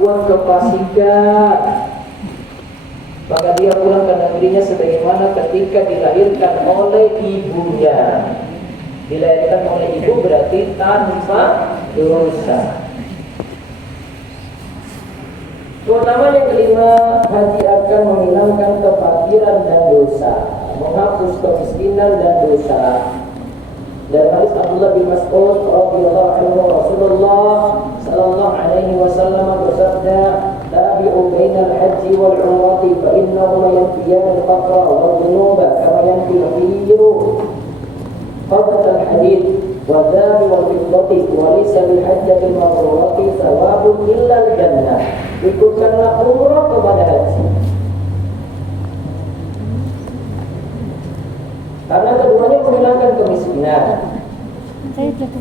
berbuat kefasikan, maka dia pulang ke negerinya sebagaimana ketika dilahirkan oleh ibunya. Dilahirkan oleh ibu berarti tanpa dosa. Terutama yang kelima, haji akan menghilangkan kefakiran dan dosa, menghapus kemiskinan dan dosa. Dari hadis Abdullah bin Mas'ud radhiyallahu anhu, Rasulullah sallallahu alaihi wasallam bersabda, "Tabi'u bainal haji wal umrati fa innahuma yanfiyan al-faqra wal dhunuba kama yanfi al-hiru qadat al-hadid wa dhahab wal fiddati wa laysa lil hajjati al-mabrurati thawabun illa al-jannah." Ikutkanlah umrah kepada haji, karena keduanya menghilangkan kemiskinan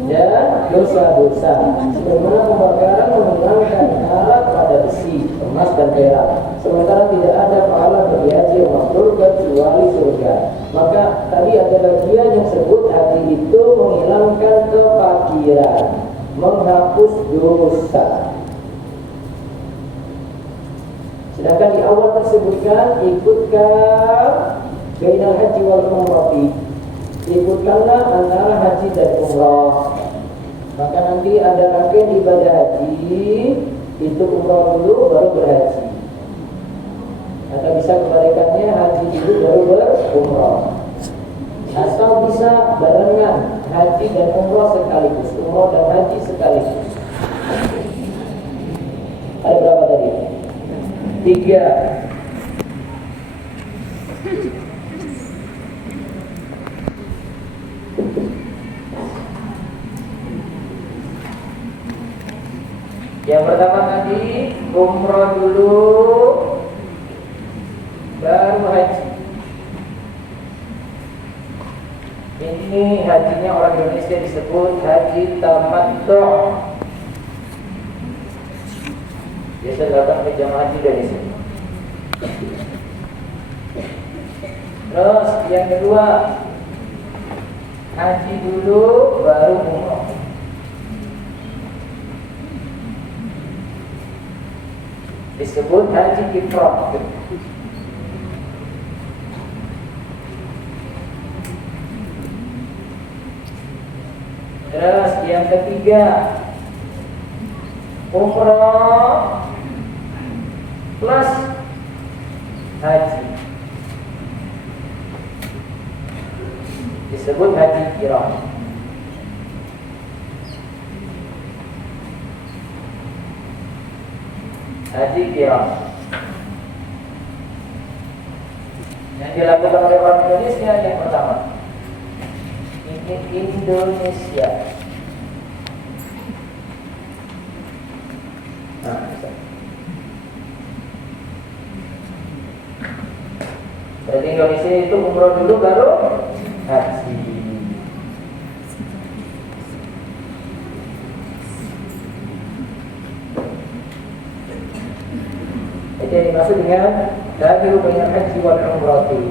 dan dosa-dosa. Sebagaimana pembakaran menghilangkan alat pada besi, emas dan perak, sementara tidak ada pahala bagi haji yang mabrur kecuali surga. Maka tadi ada bagian yang sebut haji itu menghilangkan kefakiran, menghapus dosa. Sedangkan di awal tersebutkan ikutkan bainal haji wal umrati, ikutkanlah antara haji dan umrah. Maka nanti ada rangkaian ibadah haji, itu umrah dulu baru berhaji. Atau bisa kebalikannya, haji dulu baru berumrah. Atau bisa barengan haji dan umrah sekaligus, umrah dan haji sekaligus. Ada berapa tadi? 3. Yang pertama tadi umrah dulu baru haji. Ini hajinya orang Indonesia disebut haji tamattu'. Biasa datang ke jamaah haji dari sini. Terus yang kedua, haji dulu baru umrah. Disebut haji ifrad. Terus yang ketiga, umrah plus haji, disebut haji qiran. Haji qiran yang dilakukan oleh orang Indonesia yang pertama. Ini Indonesia. Berarti Indonesia itu umroh dulu baru haji. Jadi yang dimaksud dengan tabi'u bainal haji wal umrati.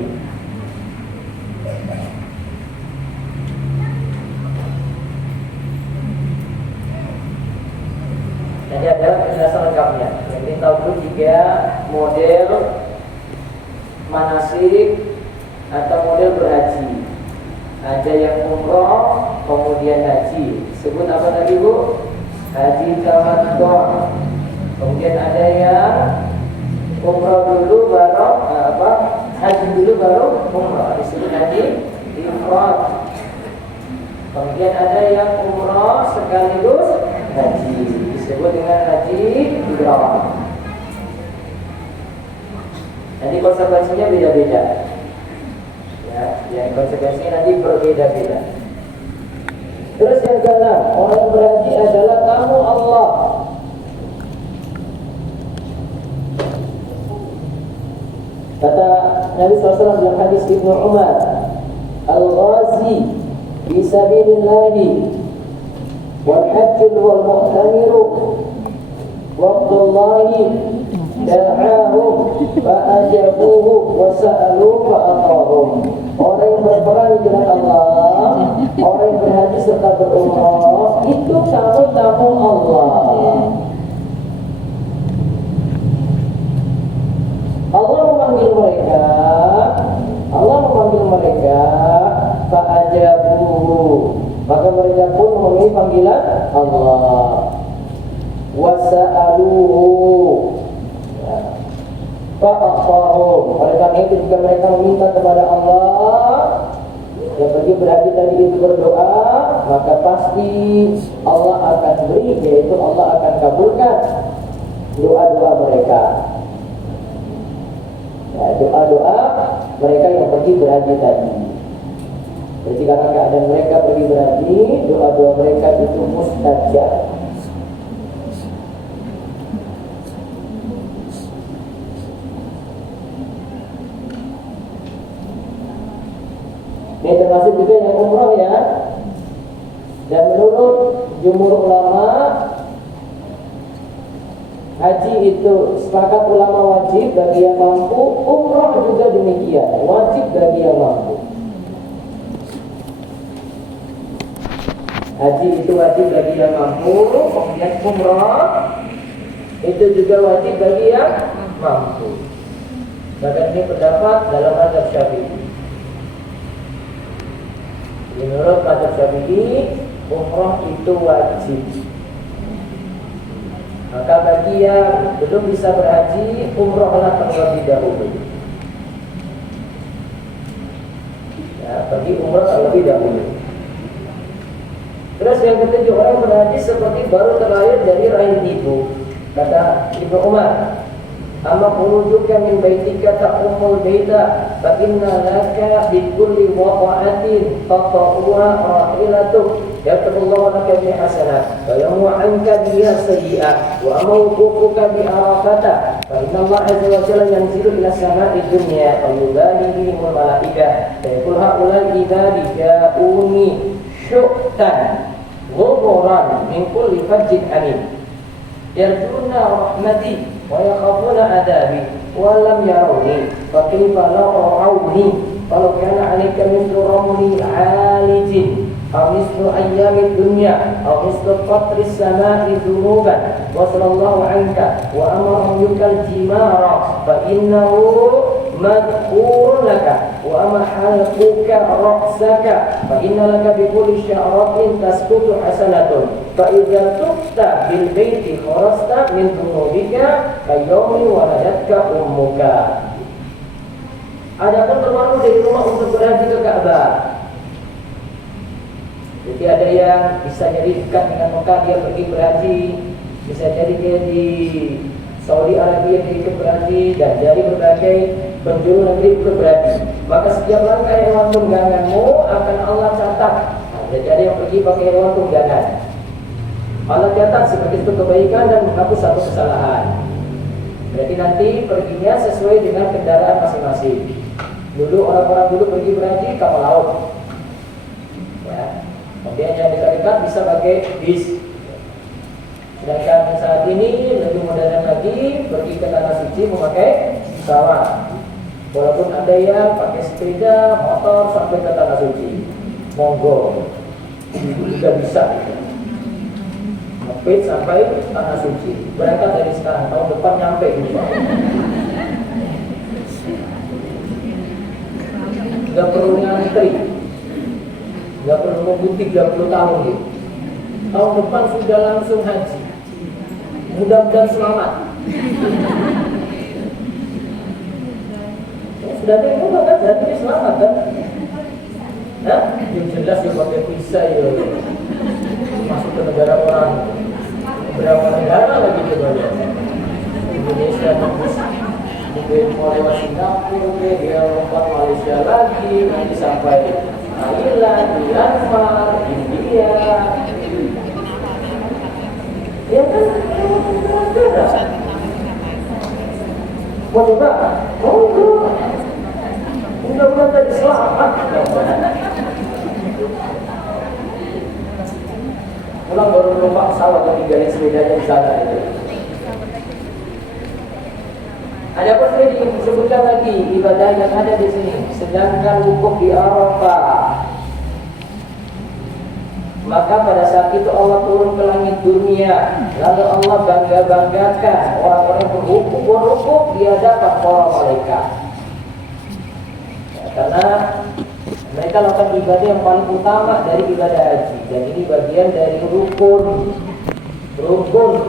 Jadi adalah penjelasan lengkapnya. Jadi tahu dulu 3 model manasik atau model berhaji. Ada yang umroh kemudian haji. Sebut apa tadi Bu? Haji tamattu'. Kemudian ada yang umroh dulu baru haji dulu baru umroh, disebut haji ifrad. Kemudian ada yang umroh sekaligus haji, disebut dengan haji qiran. Nanti konsekuensinya beda-beda. Ya, yang konsekuensinya nanti berbeda-beda. Terus yang keenam, orang berhaji adalah tamu Allah. Kata Nabi SAW dalam hadis Ibnu Umar, al-ghazi fi sabilillahi wal hajjul wal mu'tamiru waqtullahi da'ahum fa'ajabuhu wa sa'aluhu fa'atahum. Orang yang berperang di jalan Allah, orang yang berhaji serta berumrah, itu tamu-tamu Allah. panggilan Allah. Wasa'aluhu fa'atahum. Oleh karena itu jika mereka meminta kepada Allah, yang pergi berhaji tadi itu berdoa, maka pasti Allah akan beri, yaitu Allah akan kabulkan doa-doa mereka. Ya, doa-doa mereka yang pergi berhaji tadi. Jadi karena keadaan mereka pergi berhaji, doa-doa mereka itu mustajab. Ini termasuk juga yang umrah ya. Dan menurut jumhur ulama, haji itu sepakat ulama wajib bagi yang mampu, umrah juga demikian, wajib bagi yang mampu. Haji itu wajib bagi yang mampu, kemudian umrah itu juga wajib bagi yang mampu. Bahkan ini pendapat dalam mazhab Syafi'i. Menurut mazhab Syafi'i, umrah itu wajib. Maka bagi yang belum bisa berhaji, umrahlah terlebih dahulu. Ya, pergi umrah terlebih dahulu. Terus yang ketujuh, orang berhaji seperti baru terlahir dari rahim ibu. Kata Ibnu Umar, amma khurujuka min baitika ta'ummul baita fa inna laka bi kulli waqa'atin tatawwa rahilatuk yaqullahu laka bi hasanat wa yamu anka biha sayyi'ah wa mawqufuka bi arafata fa inna Allah azza wa jalla yanzilu ila sama'i dunya fa yubali bihim malaika fa yaqul haula ibadi ja'uni syu'tan ghuburan min kulli fajjin amin yarjuna rahmati wa yakhafuna adabi wa lam yarawni fa kayfa la ra'awni kalau kana 'alaika mithlu ramli 'alijin aw mithlu ayyamid dunya aw mithlu qatri as-sama'i dhunuban wa sallallahu 'anka wa amara yukal jimara fa innahu madhkurun laka wa amma halquka ra'saka fa inna laka bi kulli sya'ratin tasqutu hasanatun fa idza tufta bil baiti kharasta min dhunubika ka yawmi waladatka ummuka. Adapun keluar dari rumah untuk berhaji ke Ka'bah, jadi ada yang bisa jadi dekat dengan Mekah, dia pergi berhaji, bisa jadi dia di Saudi Arabia dia ikut berhaji, dan dari berbagai penjuru negeri ikut berhaji. Maka setiap langkah hewan tungganganmu akan Allah catat. Jadi ada yang pergi pakai hewan tunggangan, Allah catat sebagai satu kebaikan dan menghapus satu kesalahan. Berarti nanti perginya sesuai dengan kendaraan masing-masing. Dulu orang-orang dulu pergi berhaji kapal laut, ya. Kemudian yang dekat-dekat bisa pakai bis. Sedangkan saat ini lebih modern lagi, pergi ke tanah suci memakai pesawat. Walaupun ada yang pakai sepeda, motor sampai ke tanah suci, monggo, juga bisa. Ngepit sampai tanah suci, berangkat dari sekarang, tahun depan nyampe gitu. Gak perlu ngantri, gak perlu nunggu 30 tahun gitu. Tahun depan sudah langsung haji. Mudah-mudahan selamat. Sudah ada yang mudah kan? Jadi selamat kan? Nah, yang jelas ya pakai visa ya. Masuk ke negara orang. Berapa negara lagi coba ya? Indonesia tembus. Mungkin mau lewat Singapura, dia lompat Malaysia lagi, nanti sampai Thailand, Myanmar, India. Ya kan? Mau coba? Mau. Mudah-mudahan tadi selamat. Pulang baru numpak pesawat dan tinggalin sepedanya di sana itu. Ada apa tadi disebutkan lagi ibadah yang ada di sini, sedangkan wukuf di Arafah. Maka pada saat itu Allah turun ke langit dunia, lalu Allah bangga-banggakan orang-orang yang berwukuf di hadapan para malaikat. Ya, karena Mereka lakukan ibadah yang paling utama dari ibadah haji, dan ini bagian dari rukun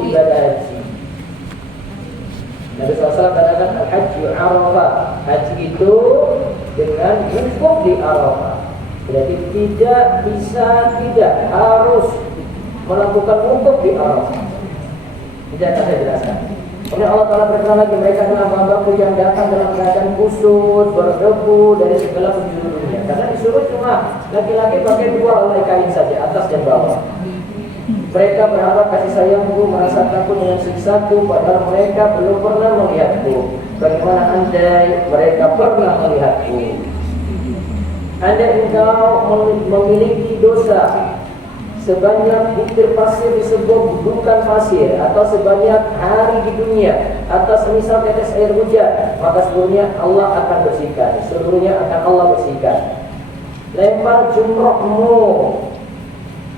ibadah haji. Nabi SAW katakan al-hajju Arafah. Haji itu dengan wukuf di Arafah. Berarti tidak harus melakukan wukuf di Arafah. Tidak akan saya jelaskan. Kemudian Allah Ta'ala berfirman lagi, mereka adalah hamba-Ku yang datang dalam keadaan kusut, berdebu dari segala penjuru dunia. Karena disuruh cuma laki-laki pakai 2 helai kain saja, atas dan bawah. Mereka berharap kasih sayangku, merasa takut dengan siksaku, padahal mereka belum pernah melihatku. Bagaimana andai mereka pernah melihatku? Andai engkau memiliki dosa sebanyak butir pasir di sebuah gundukan pasir, atau sebanyak hari di dunia, atau semisal tetes air hujan, maka seluruhnya Allah akan bersihkan. Seluruhnya akan Allah bersihkan. Lempar jumrohmu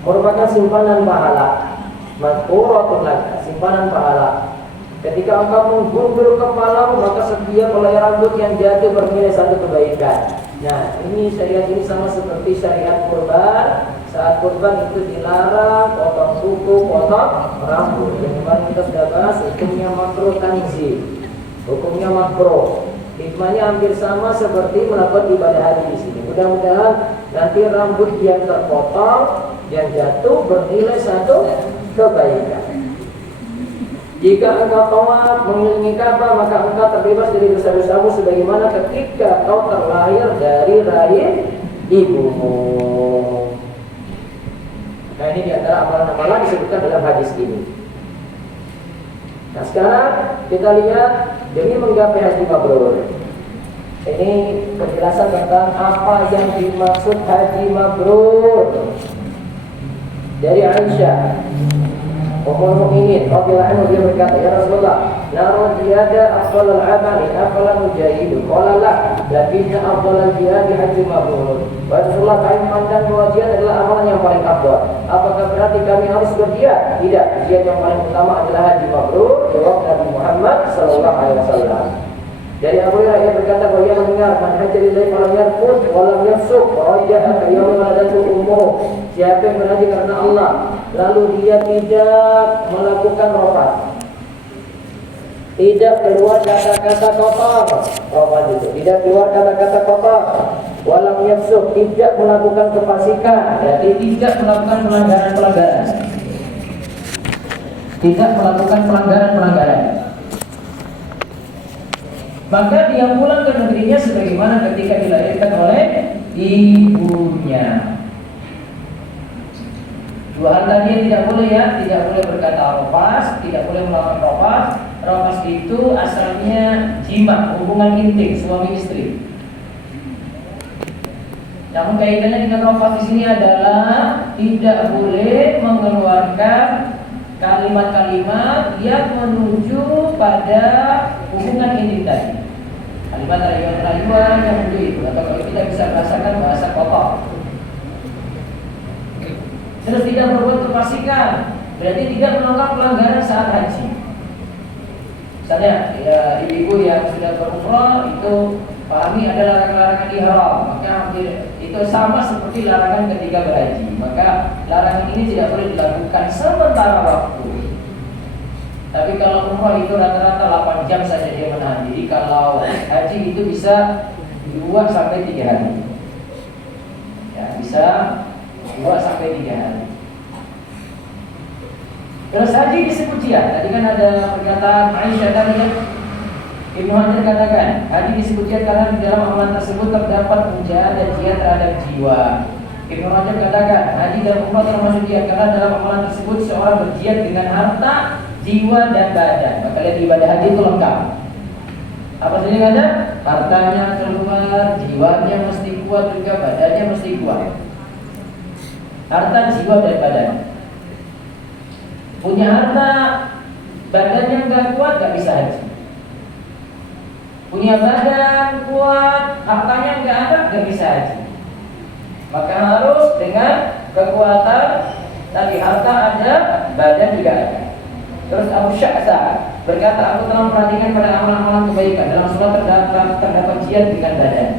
merupakan simpanan pahala. Mazkuratun laka, simpanan pahala. Ketika engkau menggundul kepalamu, maka setiap helai rambut yang jatuh bernilai 1 kebaikan. Nah, ini syariat ini sama seperti syariat kurban. Saat kurban itu dilarang potong kuku, potong rambut. Yang kemarin kita sudah bahas, hukumnya makruh tanzih, hukumnya makruh. Hikmahnya hampir sama seperti melakukan ibadah haji di sini. Mudah-mudahan nanti rambut yang terpotong, yang jatuh bernilai 1 kebaikan. Jika engkau tawaf mengelilingi Ka'bah, maka engkau terbebas dari dosa-dosamu sebagaimana ketika kau terlahir dari rahim ibumu. Nah, ini diantara amalan-amalan disebutkan dalam hadis ini. Nah, sekarang kita lihat demi menggapai haji mabrur. Ini penjelasan tentang apa yang dimaksud haji mabrur. Dari Aisyah Ummul Mukminin radhiyallahu anha, dia berkata, ya Rasulullah, nara jihada afdalul amali afdalul mujahidu. Qala la, lakinna afdalul jihadi haji mabrur. Wahai Rasulullah, kami pandang bahwa jihad adalah amalan yang paling afdal. Apakah berarti kami harus berjihad? Tidak, jihad yang paling utama adalah haji mabrur. Jawab Nabi Muhammad sallallahu alaihi wasallam. Dari Abu Hurairah, ia berkata bahwa ia mendengar, man hajja lillahi falam yarfud wa lam yafsuq wa raja'a ka yawma waladatu ummuh. Siapa yang berhaji karena Allah lalu dia tidak melakukan rafat, tidak keluar kata-kata kotor, rafat itu tidak keluar kata-kata kotor, walam yafsuq, tidak melakukan kefasikan, berarti tidak melakukan pelanggaran-pelanggaran, tidak melakukan pelanggaran-pelanggaran, maka dia pulang ke negerinya sebagaimana ketika dilahirkan oleh ibunya. 2 hal tadi yang tidak boleh, ya, tidak boleh berkata rafas, tidak boleh melakukan rafas. Rafas itu asalnya jima, hubungan intim suami istri. Namun kaitannya dengan rafas di sini adalah tidak boleh mengeluarkan kalimat-kalimat yang menuju pada hubungan intim tadi. Kalimat rayuan-rayuan yang menuju itu, atau kalau kita bisa rasakan bahasa kotor. Terus tidak berbuat kefasikan, berarti tidak melakukan pelanggaran saat haji. Misalnya, ya, ibu yang sudah berumrah itu pahami ada larangan-larangan ihram, maka itu sama seperti larangan ketika berhaji. Maka larangan ini tidak boleh dilakukan sementara waktu. Tapi kalau umrah itu rata-rata 8 jam saja dia menahan diri. Kalau haji itu bisa 2 sampai 3 hari. Ya, bisa 2 sampai 3 hari. Terus haji disebut jihad. Tadi kan ada perkataan Aisyah tadi, ya. Ibnu Hajar katakan haji disebut jihad karena di dalam amalan tersebut terdapat penjahat dan jihad terhadap jiwa. Ibnu Hajar katakan haji dan umrah termasuk jihad karena dalam amalan tersebut seorang berjihad dengan harta, jiwa dan badan. Maka lihat ibadah haji itu lengkap. Apa saja yang ada? Hartanya keluar, jiwanya mesti kuat juga, badannya mesti kuat. Harta, jiwa dan badan. Punya harta, badannya nggak kuat, nggak bisa haji. Punya badan kuat, hartanya nggak ada, nggak bisa haji. Maka harus dengan kekuatan tadi, harta ada, badan juga ada. Terus Abu Sya'sa berkata, aku telah memperhatikan pada amalan-amalan kebaikan dalam sholat terdapat jihad dengan badan.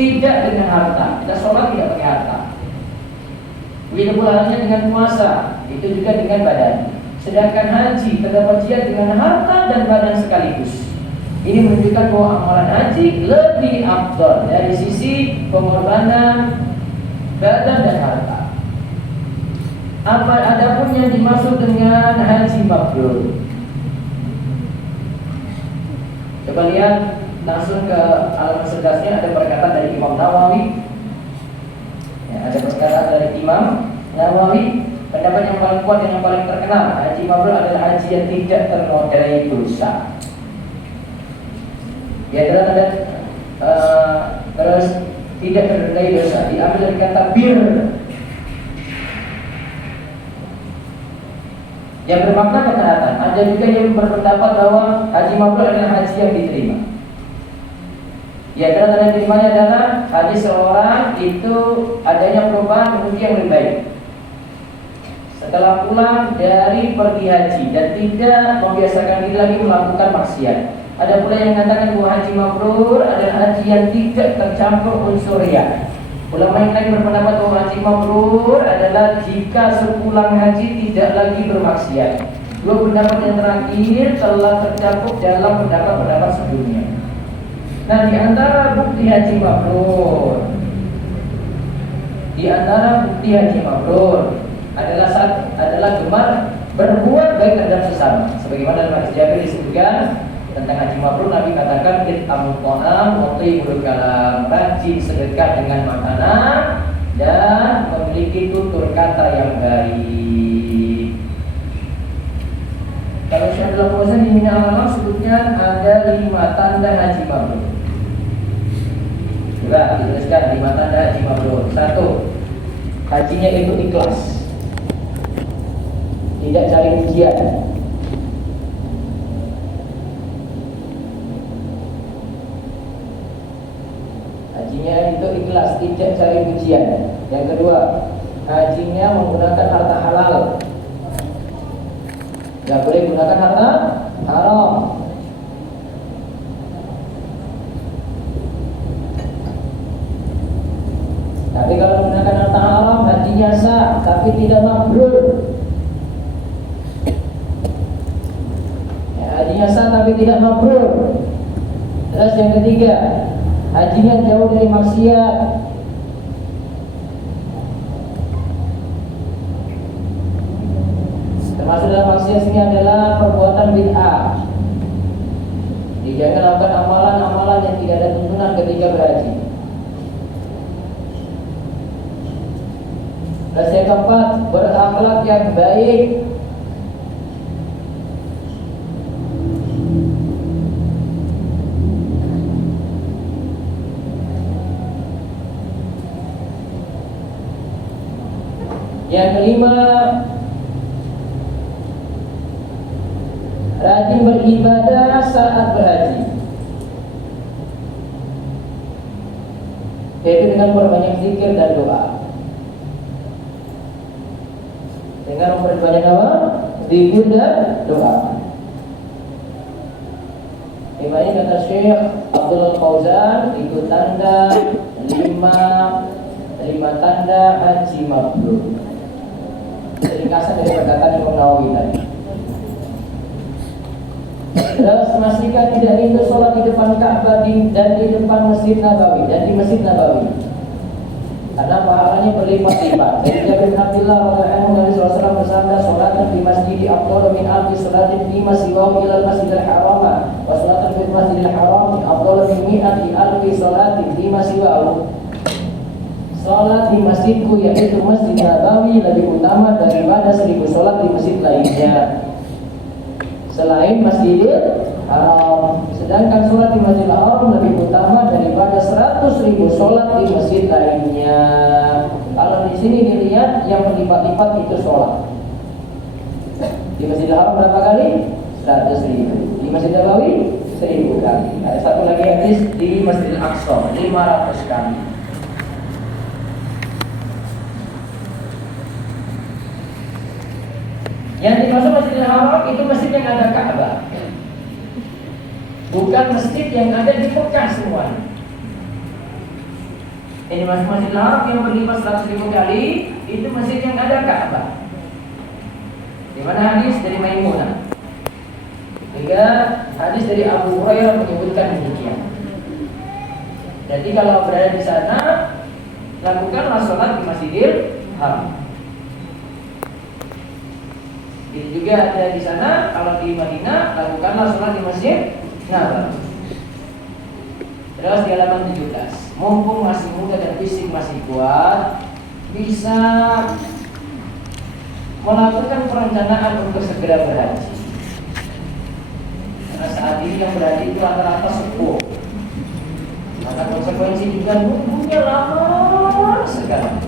tidak dengan harta. Kita sholat tidak pakai harta. Begitu pula halnya dengan puasa, itu juga dengan badan. Sedangkan haji terdapat jihad dengan harta dan badan sekaligus. Ini menunjukkan bahwa amalan haji lebih afdal dari sisi pengorbanan badan dan harta. Apa adapun yang dimaksud dengan haji mabrur? Coba lihat langsung ke halaman 11-nya, ada perkataan dari Imam Nawawi. Ya, ada perkataan dari Imam Nawawi, pendapat yang paling kuat dan yang paling terkenal, haji mabrur adalah haji yang tidak ternodai dosa. Ya, ada terus tidak ternodai dosa. Diambil dari kata bir, yang bermakna ketaatan. Ada juga yang berpendapat bahwa haji mabrur adalah haji yang diterima. Ya, karena tanda terimanya adalah haji seorang itu adanya perubahan menuju yang lebih baik setelah pulang dari pergi haji dan tidak membiasakan diri lagi melakukan maksiat. Ada pula yang mengatakan bahwa haji mabrur adalah haji yang tidak tercampur unsur riya. Ulama yang lain berpendapat bahwa haji mabrur adalah jika sepulang haji tidak lagi bermaksiat. Dua pendapat yang terakhir telah tercakup dalam pendapat-pendapat sebelumnya. Nah, di antara bukti haji mabrur, adalah gemar berbuat baik terhadap sesama. Sebagaimana dalam hadis Jabir disebutkan tentang haji mabrur, Nabi katakan it'amul ta'am wa thibul kalam, rajin sedekah dengan makanan dan memiliki tutur kata yang baik. Kalau Syekh Abdul Fauzan di Minhajul Alam sebutnya ada 5 tanda haji mabrur. Coba dituliskan 5 tanda haji mabrur. 1. Hajinya itu ikhlas, tidak cari pujian. Hajinya itu ikhlas, tidak cari pujian. Yang kedua, hajinya menggunakan harta halal, tidak boleh gunakan harta haram. Tapi kalau menggunakan harta haram, hajinya sah, tapi tidak mabrur. Ya, hajinya sah tapi tidak mabrur. Terus yang ketiga, hajinya jauh dari maksiat. Termasuk dalam maksiat ini adalah perbuatan bid'ah. Jadi jangan lakukan amalan-amalan yang tidak ada tuntunan ketika berhaji. Terus yang keempat, berakhlak yang baik. Yang kelima, rajin beribadah saat berhaji, yaitu dengan berbanyak zikir dan doa. Dengan memperbanyak apa? Zikir dan doa. Ini kata Syekh Abdul Fauzan, itu tanda 5 tanda haji mabrur. Ringkasan dari perkataan Imam Nawawi tadi. Terus memastikan tidak rindu sholat di depan Ka'bah dan di depan Masjid Nabawi dan di Masjid Nabawi, karena pahalanya berlipat-lipat. Dari Jabir bin Abdullah radhiyallahu anhu, Nabi sallallahu alaihi wasallam bersabda, "Sholatan di masjid afdalu min alfi sholatin fi masjidihi ila al-masjidil haram, wa sholatan fi masjidil haram afdalu min mi'ati alfi sholatin fi masjidihi." Sholat di masjidku, yaitu Masjid Nabawi, lebih utama daripada 1000 sholat di masjid lainnya selain Masjidil Haram. Sedangkan sholat di Masjidil Haram lebih utama daripada 100.000 sholat di masjid lainnya. Kalau di sini dilihat yang berlipat-lipat itu sholat. Di Masjidil Haram berapa kali? 100.000. Di Masjid Nabawi 1000 kali. Ada satu lagi hadis di Masjidil Aqsa 500 kali. Yang dimaksud Masjidil Haram itu masjid yang ada Ka'bah, bukan masjid yang ada di Mekah semua. Ini Masjidil Haram yang berlipat 100.000 kali, itu masjid yang ada Ka'bah. Di mana hadis dari Maimunah. Hingga hadis dari Abu Hurairah menyebutkan demikian. Jadi kalau berada di sana, lakukanlah sholat di Masjidil Haram. Itu juga ada di sana. Kalau di Madinah, lakukanlah sholat di Masjid Nabawi. Terus di halaman 17. Mumpung masih muda dan fisik masih kuat, bisa melakukan perencanaan untuk segera berhaji. Karena saat ini yang berhaji itu rata-rata sepuh. Maka konsekuensi juga nunggunya lama sekali.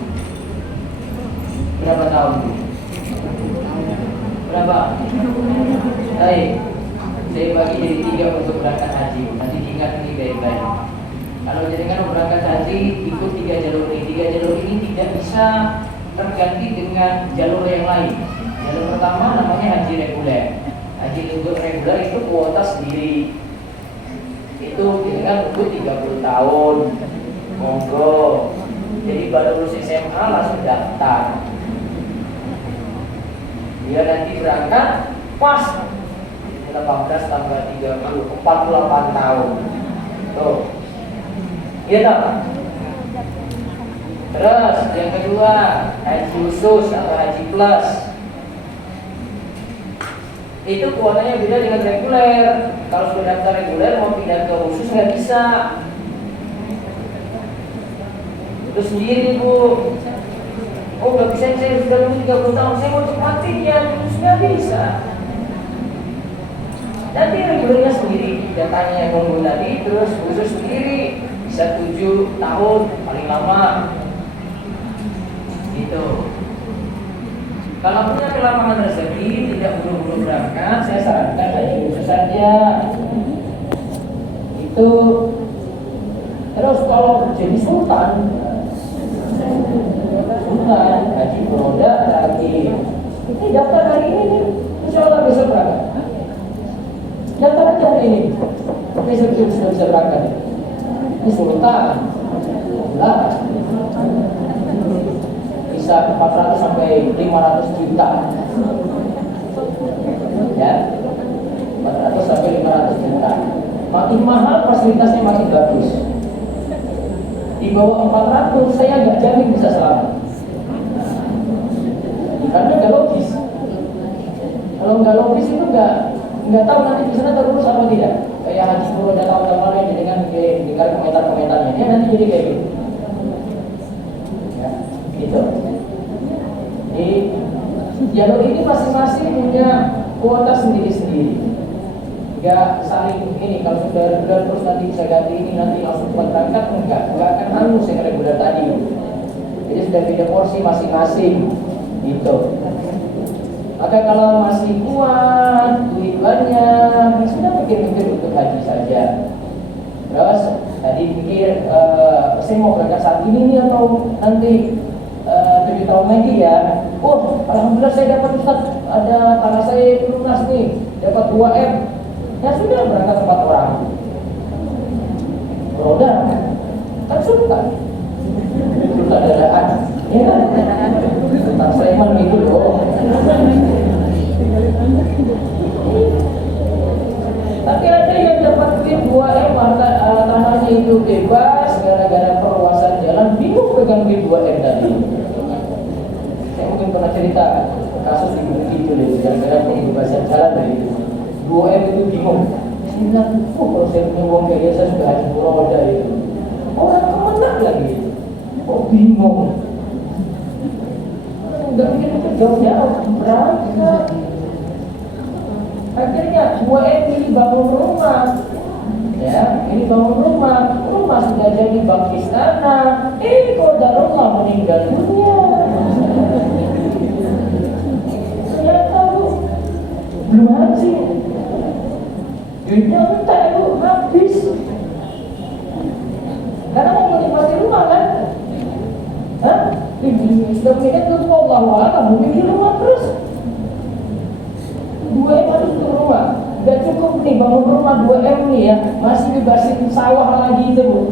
Berapa tahun? Berapa? Baik, saya bagi jadi 3 untuk berangkat haji. Nanti ingat ini baik-baik. Kalau jaringan berangkat haji ikut 3 jalur ini. 3 jalur ini tidak bisa terganti dengan jalur yang lain. Jalur pertama namanya haji reguler. Haji reguler itu kuota sendiri. Itu jaringan untuk 30 tahun. Monggo. Jadi baru lulus SMA langsung daftar. Dia nanti berangkat pas 18 tambah 30, 48 tahun. Tuh. Iya tak? Terus yang kedua, haji khusus atau haji plus. Itu kuotanya beda dengan reguler. Kalau sudah daftar reguler mau pindah ke khusus nggak bisa. Itu sendiri Bu. Oh nggak bisa, saya sudah nunggu 30 tahun, saya mau cepatin ya, nggak bisa. Nanti regulernya sendiri, datanya yang nunggu tadi, terus khusus sendiri bisa 7 tahun paling lama. Gitu. Kalau punya kelapangan rezeki, tidak buru-buru berangkat, saya sarankan haji khusus saja. Itu. Terus kalau jadi sultan, haji beroda lagi. Ini daftar hari ini nih, insya Allah besok berangkat. Daftar aja hari ini, besok sudah bisa berangkat. Ini sultan, lah, bisa 400 sampai 500 juta, ya, 400 sampai 500 juta. Makin mahal fasilitasnya makin bagus. Di bawah 400 saya nggak jamin bisa selamat. Karena nggak logis. Kalau nggak logis itu nggak tahu nanti di sana terurus apa tidak. Kayak haji sepuluh tahun lalu dengan dengar komentar-komentarnya, dia nanti jadi kayak gitu. Ya, gitu. Di jalur ini masing-masing punya kuota sendiri-sendiri. Nggak saling ini, kalau sudah reguler terus nanti bisa ganti ini, nanti langsung berangkat, nggak akan halus yang reguler tadi. Jadi sudah beda porsi masing-masing gitu. Maka kalau masih kuat duit banyak, sudah pikir-pikir untuk haji saja. Terus tadi pikir saya mau berangkat saat ini nih atau nanti 7 tahun lagi ya. Oh alhamdulillah saya dapat Ustaz, ada tanah saya lunas nih, dapat 2M. Ya sudah berangkat 4 orang. Roda kan sultan dadaan, ya kan? Sultan Sulaiman itu loh. Tapi ada yang dapat 2M, tanahnya itu bebas gara-gara perluasan jalan, bingung pegang 2M tadi. Saya mungkin pernah cerita kasus di Gunung Kidul itu gara-gara pembebasan jalan dari itu. 2M itu bingung. Saya bilang, kalau saya punya uang kayak saya sudah haji roda itu. Orang kemana lagi? Kok bingung? Enggak mikir-mikir jauh-jauh, berangkat. Akhirnya 2M ini bangun rumah. Ya, ini bangun rumah sudah jadi bank istana. Qadarullah meninggal dunia. Ternyata belum haji. Duitnya entah itu habis. Karena mau menikmati rumah kan? Hah? Sudah meninggal itu Allah mungkin di rumah terus. 2M harus untuk rumah. Gak cukup nih bangun rumah 2M nih ya, masih bebasin sawah lagi itu Bu.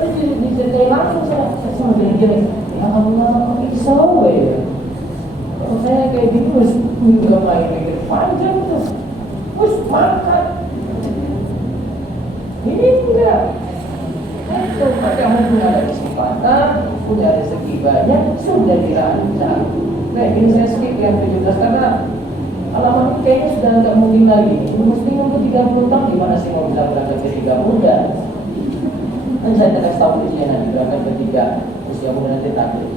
Terus diceritain langsung saya sama gini, ya Allah, kok bisa ya? Kalau saya kayak gitu, terus nggak main mikir panjang terus, terus makan. Ini enggak. Itu kamu punya ada kesempatan, punya rezeki banyak, sudah dirancang. Nah, ini saya skip yang 17 karena alamat kayaknya sudah nggak mungkin lagi. Mesti nunggu 30 tahun gimana sih mau bisa berangkat ketika muda? Kan saya tidak tahu usia nanti berangkat ketika usia muda nanti takut.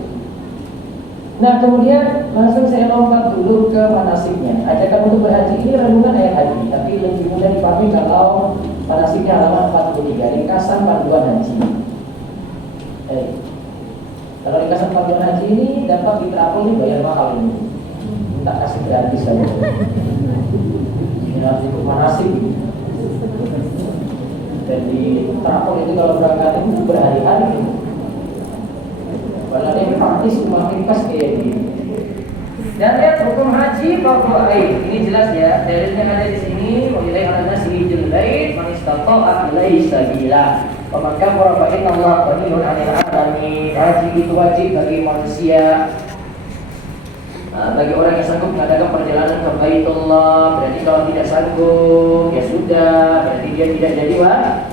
Nah kemudian langsung saya lompat dulu ke manasiknya. Ajakan untuk berhaji ini renungan ayat haji, tapi lebih mudah dipahami kalau manasiknya halaman 43, ringkasan panduan haji. Kalau ringkasan panduan haji ini dapat diterapkan ini bayar mahal ini. Minta kasih gratis saja. Ini harus ikut manasik. Jadi terapung itu kalau berangkat itu berhari-hari. Padahal yang praktis cuma ringkas kayak gini. Dan lihat hukum haji fardu ain. Ini jelas ya. Dalilnya ada di sini. Wa ilaihi an-nasi hijjul bait man istata'a ilaihi sabila. Wa man kafara fa inna Allaha ghaniyun 'anil 'alamin. Haji itu wajib bagi manusia. Bagi orang yang sanggup mengadakan perjalanan ke Baitullah, berarti kalau tidak sanggup, ya sudah, berarti dia tidak jadi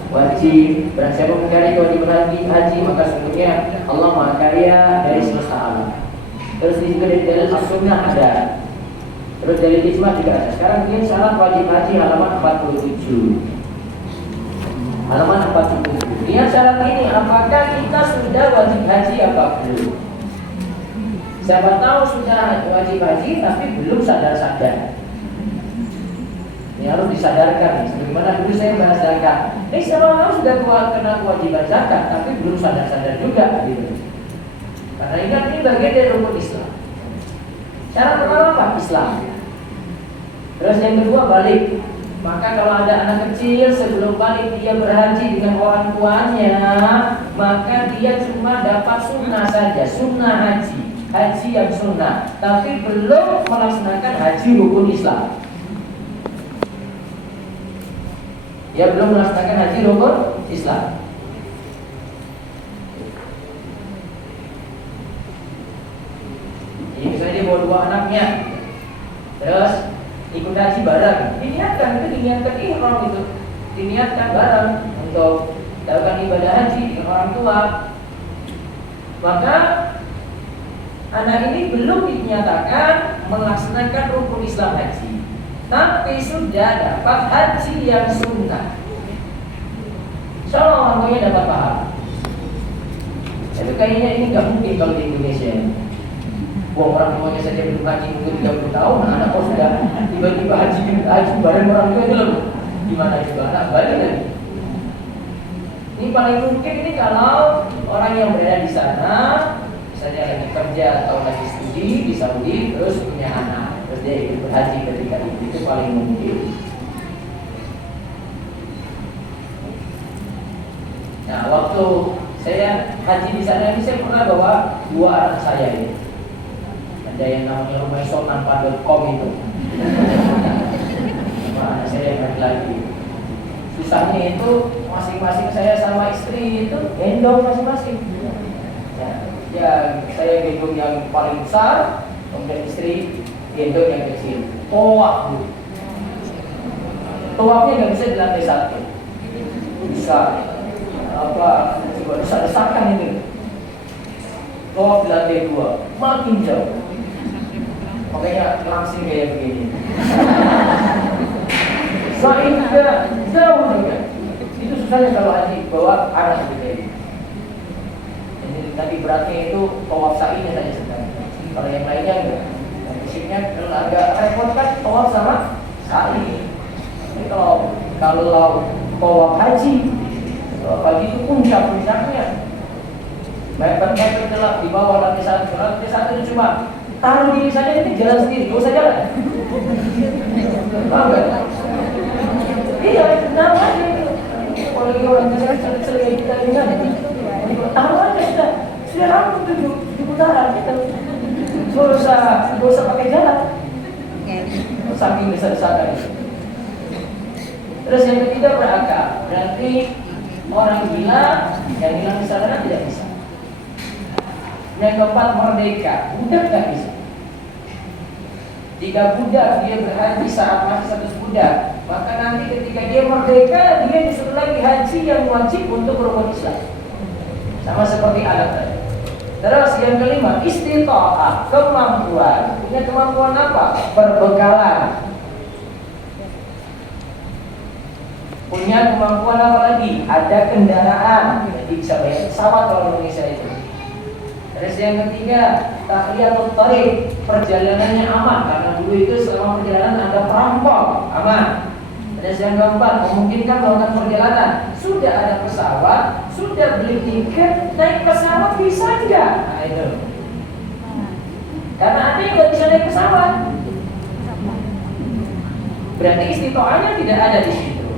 wajib. Berarti siapa mengingkari kewajiban haji, maka sungguhnya Allah Maha Kaya dari semesta alam. Terus di situ dari dalil as-sunnah ada. Terus dari ijma juga ada. Sekarang ini syarat wajib haji halaman 47. Halaman 47. Lihat syarat ini, apakah kita sudah wajib haji apa belum? Siapa tahu sudah wajib haji tapi belum sadar-sadar. Ini harus disadarkan nih. Sebagaimana dulu saya bahas zakat. Ini siapa tahu sudah kena kewajiban zakat tapi belum sadar-sadar juga gitu. Karena ingat ini bagian dari rukun Islam. Syarat pertama apa? Islam. Terus yang kedua balik. Maka kalau ada anak kecil sebelum balik dia berhaji dengan orang tuanya, maka dia cuma dapat sunnah saja, sunnah haji. Haji yang sunnah, tapi belum melaksanakan haji rukun Islam. Dia belum melaksanakan haji rukun Islam. Jadi misalnya dia bawa 2 anaknya, terus ikut haji bareng, diniatkan ihram itu, diniatkan bareng untuk melakukan ibadah haji dengan orang tua. Maka anak ini belum dinyatakan melaksanakan rukun Islam haji, tapi sudah dapat haji yang sunnah. Insyaallah orang tuanya dapat paham. Tapi kayaknya ini nggak mungkin kalau di Indonesia. Wah, orang tuanya saja belum haji mungkin 30 tahun, anak kok sudah tiba-tiba haji bareng orang tua itu loh. Gimana juga anak balik lagi. Ini paling mungkin ini kalau orang yang berada di sana, misalnya lagi kerja atau lagi studi di Saudi, terus punya anak, terus dia ikut berhaji ketika itu paling mungkin. Nah, waktu saya haji di sana ini saya pernah bawa 2 anak saya ini. Ada yang namanya rumaisotanpa.com itu. Sama anak saya yang laki-laki. Susahnya itu masing-masing saya sama istri itu gendong masing-masing. Ya, saya gendong yang paling besar, kemudian istri gendong yang kecil. Toaknya nggak bisa di lantai 1, bisa coba desak-desakan ini. Toak di lantai 2, makin jauh. Makanya langsing kayak begini. Sehingga jauh juga. Itu susahnya kalau haji bawa anak seperti ini. Tapi beratnya itu tawaf sa'inya saja sedang. Kalau yang lainnya enggak. Dan fisiknya agak repot kan tawaf sama sa'i. Jadi kalau tawaf haji itu puncaknya mepet-mepet telah di bawah lantai 1. Lantai 1 itu cuma taruh diri saja, ini jalan sendiri, gak usah jalan. Paham gak? Iya, taruh aja itu. Kalau orang sering kita ingat, taruh aja sudah rampung di putaran gitu. Gak usah pakai jalan. Saking besar-besaran itu. Terus yang ketiga berakal. Berarti orang gila Yang hilang kesadaran tidak bisa. Yang keempat, merdeka. Budak nggak bisa. Jika budak dia berhaji saat masih status budak, maka nanti ketika dia merdeka, dia disuruh lagi haji yang wajib untuk rukun Islam. Sama seperti anak tadi. Terus yang kelima, istita'ah, kemampuan. Punya kemampuan apa? Perbekalan. Punya kemampuan apa lagi? Ada kendaraan. Jadi bisa bayar pesawat kalau Indonesia itu. Terus yang ketiga, tahliyatul thariq, perjalanannya aman karena dulu itu selama perjalanan ada perampok, aman. Terus yang keempat, memungkinkan melakukan perjalanan. Sudah ada pesawat, sudah beli tiket, naik pesawat bisa enggak? Nah itu. Karena ada yang nggak bisa naik pesawat. Berarti istitoahnya tidak ada di situ.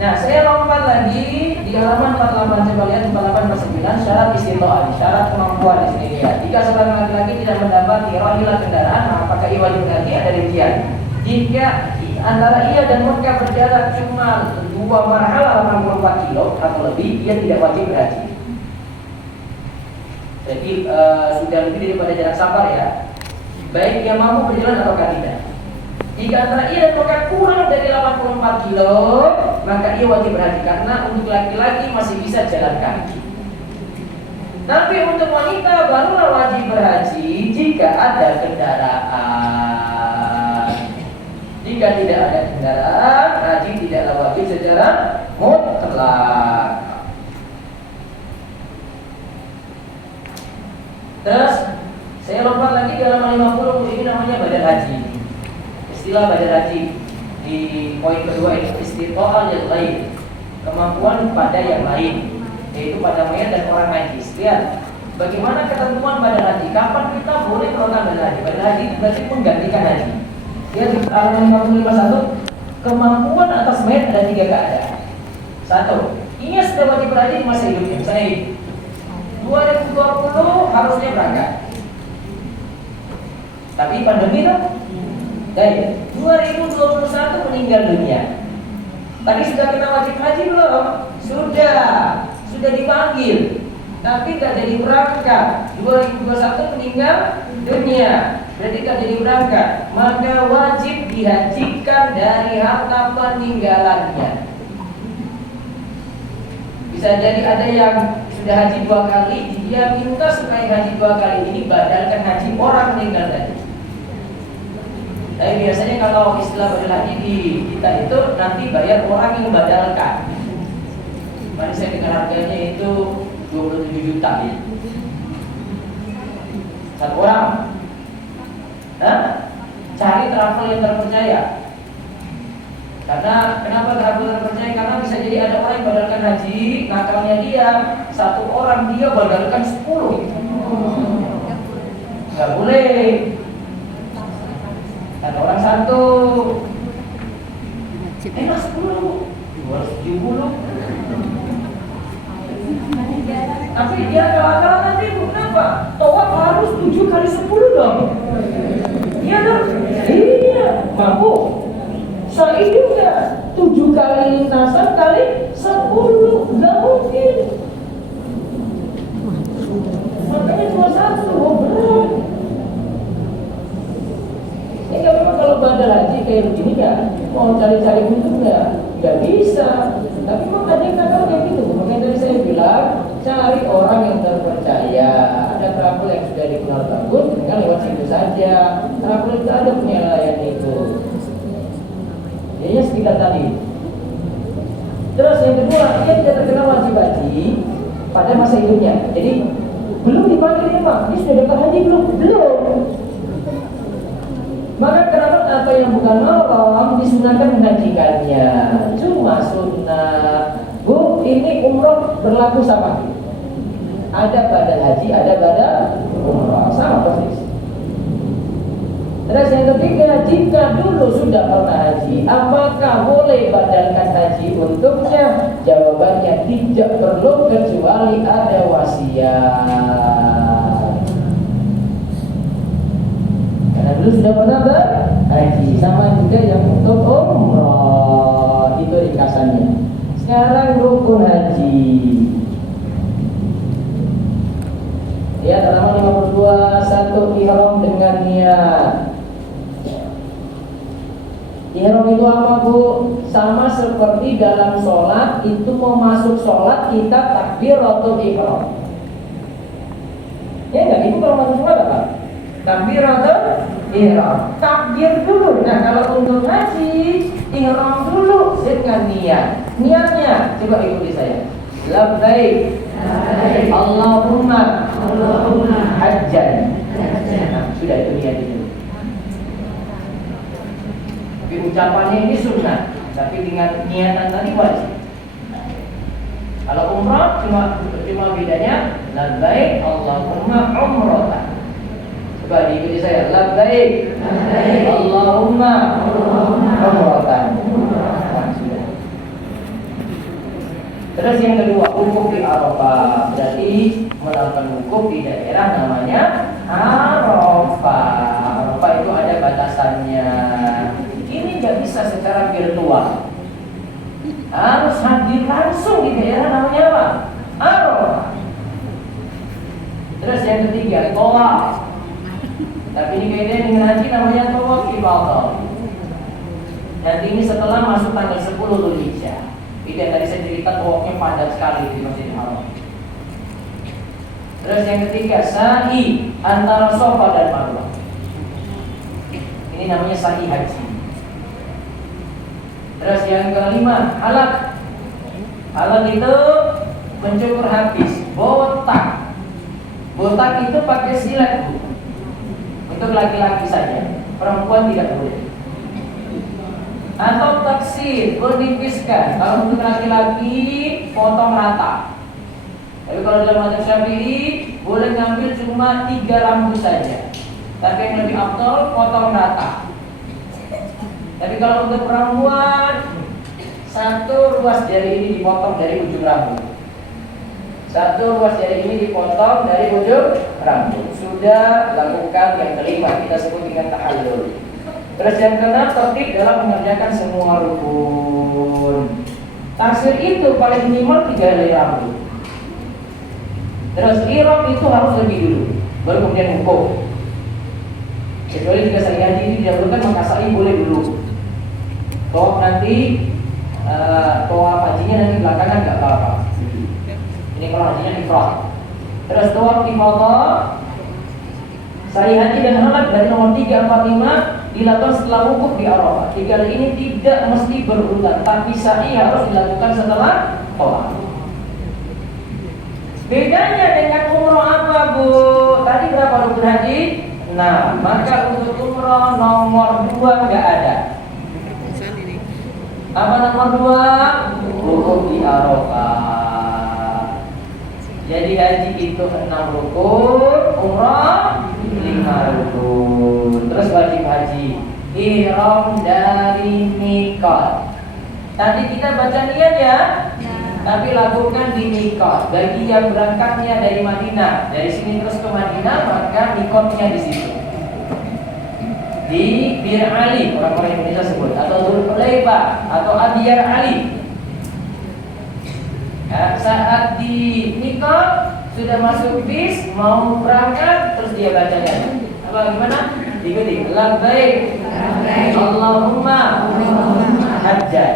Nah, saya lompat lagi di halaman 48, coba lihat 48/9 syarat istitoah, syarat kemampuan di sini ya. Jika seorang laki-laki tidak mendapati rahilah kendaraan, apakah ia wajib berhaji? Ada rincian. Jika antara ia dan Mekah berjarak cuma 2 marhalah 84 kilo atau lebih, ia tidak wajib berhaji. Jadi sudah lebih daripada jarak safar ya. Baik ia mampu berjalan ataukah tidak. Jika antara ia dan Mekah kurang dari 84 kilo, maka ia wajib berhaji karena untuk laki-laki masih bisa jalan kaki. Tapi untuk wanita barulah wajib berhaji jika ada kendaraan. Jika tidak ada kendaraan, haji tidaklah wajib secara mutlak. Terus saya lompat lagi di halaman 50, ini namanya badal haji. Istilah badal haji di poin kedua ini istitoah yang lain, kemampuan pada yang lain, yaitu pada mayat dan orang najis. Lihat bagaimana ketentuan badal haji. Kapan kita boleh melakukan badal haji? Badal haji berarti menggantikan haji. Lihat di halaman 55:1, kemampuan atas mayat ada 3 keadaan. 1, ini sudah wajib berhaji di masa hidupnya. Misalnya 2020 harusnya berangkat, tapi pandemi kan. Baik, 2021 meninggal dunia. Tadi sudah kena wajib haji belum? Sudah dipanggil, tapi tidak jadi berangkat. 2021 meninggal dunia, berarti tidak jadi berangkat. Maka wajib dihajikan dari harta peninggalannya. Bisa jadi ada yang sudah haji 2 kali, dia minta supaya haji 2 kali ini badalkan haji orang meninggal tadi. Tapi biasanya kalau istilah badal haji di kita itu nanti bayar orang yang badalkan. Kemarin saya dengar harganya itu 27 juta ya. 1 orang. Cari travel yang terpercaya. Karena kenapa travel terpercaya? Karena bisa jadi ada orang yang badalkan haji, nakalnya dia 1 orang dia badalkan 10. Nggak boleh. Ada orang 1 enak 10, 270. Tapi dia kalah nanti kenapa? Tawaf harus 7 kali 10 dong. Iya dong? Iya, mampu. Sa'i juga 7 kali lintasan kali 10, nggak mungkin. Makanya cuma 1, berat. Ini memang kalau badal haji kayak begini ya, mau cari-cari untung nggak bisa. Tapi memang ada yang kata kayak gitu. Makanya tadi saya bilang cari orang yang terpercaya. Ada travel yang sudah dikenal bagus, tinggal lewat situ saja. Travel itu ada penilaian itu. Ya sekitar tadi. Terus yang kedua, dia tidak terkenal wajib haji pada masa hidupnya. Jadi belum dipanggil imam, dia sudah dapat haji belum? Belum. Maka kenapa apa yang bukan haram disunahkan menghajikannya? Cuma sunnah. Bu, ini umroh berlaku sama. Ada badal haji, ada badal umroh, sama persis. Terus yang ketiga, jika dulu sudah pernah haji, apakah boleh badalkan haji untuknya? Jawabannya tidak perlu kecuali ada wasiat. Karena dulu sudah pernah berhaji, sama juga yang untuk umroh, itu ringkasannya. Sekarang rukun haji kedua, satu ihram dengan niat. Ihram itu apa Bu? Sama seperti dalam sholat, itu mau masuk sholat kita takbiratul ihram. Ya enggak? Itu kalau masuk sholat apa? Takbiratul ihram. Takbir dulu. Nah kalau untuk haji, ihram dulu dengan niat. Niatnya, coba ikuti saya. Labbaik Allahumma hajjan. Nah, sudah itu niat itu. Tapi ucapannya ini sunnah, tapi dengan niatan tadi wajib. Kalau umrah cuma bedanya labbaik Allahumma umratan. Coba diikuti saya. Labbaik Allahumma umratan. Terus yang kedua, wukuf di Arafah. Berarti melakukan wukuf di daerah namanya Arafah. Arafah itu ada batasannya. Ini nggak bisa secara virtual. Harus hadir langsung di daerah namanya apa? Arafah. Terus yang ketiga, tawaf. Tapi ini kaitannya dengan haji namanya tawaf ifadah. Dan ini setelah masuk tanggal 10 Dzulhijjah. Itu yang tadi saya cerita, tawafnya padat sekali di Masjidil Haram. Terus yang ketiga, sa'i antara Safa dan Marwah. Ini namanya sa'i haji. Terus yang kelima, halak. Halak itu mencukur habis. Botak. Botak itu pakai silet, Bu. Untuk laki-laki saja, perempuan tidak boleh. Atau taksir, bernipiskan. Kalau untuk laki-laki, potong rata. Tapi kalau dalam mazhab Syafi'i, boleh ngambil cuma 3 rambut saja. Tapi yang lebih afdal, potong rata. Tapi kalau untuk perempuan, 1 ruas jari ini dipotong dari ujung rambut. 1 ruas jari ini dipotong dari ujung rambut. Sudah lakukan yang kelima, kita sebut dengan tahallul. Terus yang keenam, tertib dalam mengerjakan semua rukun. Taksir itu paling minimal 3 helai rambut. Terus ihram itu harus lebih dulu, baru kemudian wukuf. Kecuali jika sa'i haji ini didahulukan, maka sa'i boleh dulu. Tawaf nanti, tawaf hajinya nanti belakangan nggak apa-apa. Ini kalau hajinya ifrad. Terus tawaf ifadah, sa'i haji dan halak dari nomor 3, 4, 5 dilakukan setelah wukuf di Arafah. 3 hal ini tidak mesti berurutan, tapi sa'i harus dilakukan setelah tawaf. Bedanya dengan umroh apa, Bu? Tadi berapa rukun haji? Nah, maka untuk umroh nomor 2 nggak ada. Apa nomor 2? Wukuf di Arafah. Jadi haji itu 6 rukun, umroh 5 rukun. Terus wajib haji, ihram dari mikot. Tadi kita baca niat ya, tapi lakukan di mikot. Bagi yang berangkatnya dari Madinah, dari sini terus ke Madinah, maka mikotnya di situ. Di Bir Ali, orang-orang Indonesia sebut, atau Dzulhulaifah, atau Abyar Ali. Ya, saat di mikot sudah masuk bis, mau berangkat, terus dia bacanya apa gimana? Ikuti. Labbaik Allahumma hajjan.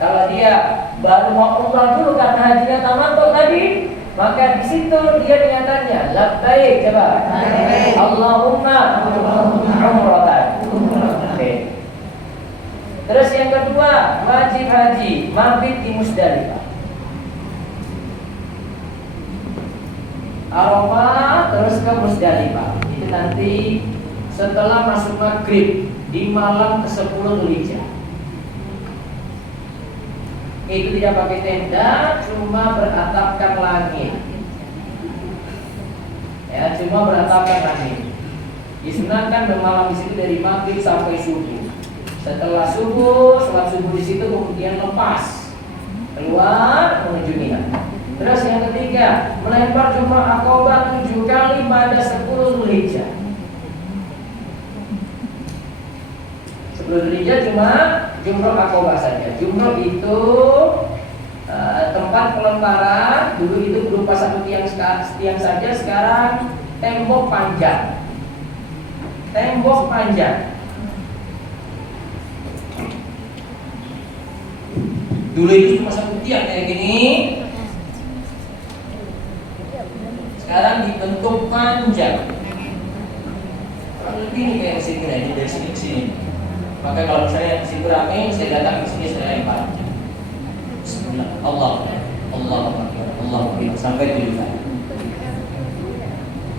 Kalau dia baru mau umrah dulu karena hajinya tamattu tadi, maka di situ dia niatannya labbaik, coba. Allahumma umratan. Oke. Terus yang kedua, wajib haji, mabit di Musdalifah. Arafah terus ke Musdalifah. Itu nanti setelah masuk maghrib di malam ke-10 Dzulhijjah. Itu tidak pakai tenda, cuma beratapkan langit. Ya, cuma beratapkan langit. Disunahkan bermalam di situ dari maghrib sampai subuh. Setelah subuh, sholat subuh di situ kemudian lepas keluar menuju Mina. Terus yang ketiga, melempar jumrah Aqabah 7 kali pada 10 Dzulhijjah. 10 Dzulhijjah cuma jumrah Aqabah saja. Jumrah itu tempat pelemparan. Dulu itu berupa satu tiang saja, sekarang tembok panjang. Tembok panjang. Dulu itu cuma satu tiang kayak gini. Sekarang dibentuk panjang. Kurang lebih ini kayak mesin ini dari sini ke sini. Maka kalau misalnya mesin rame, saya datang ke sini saya lempar. Bismillah. Allah sampai tujuan.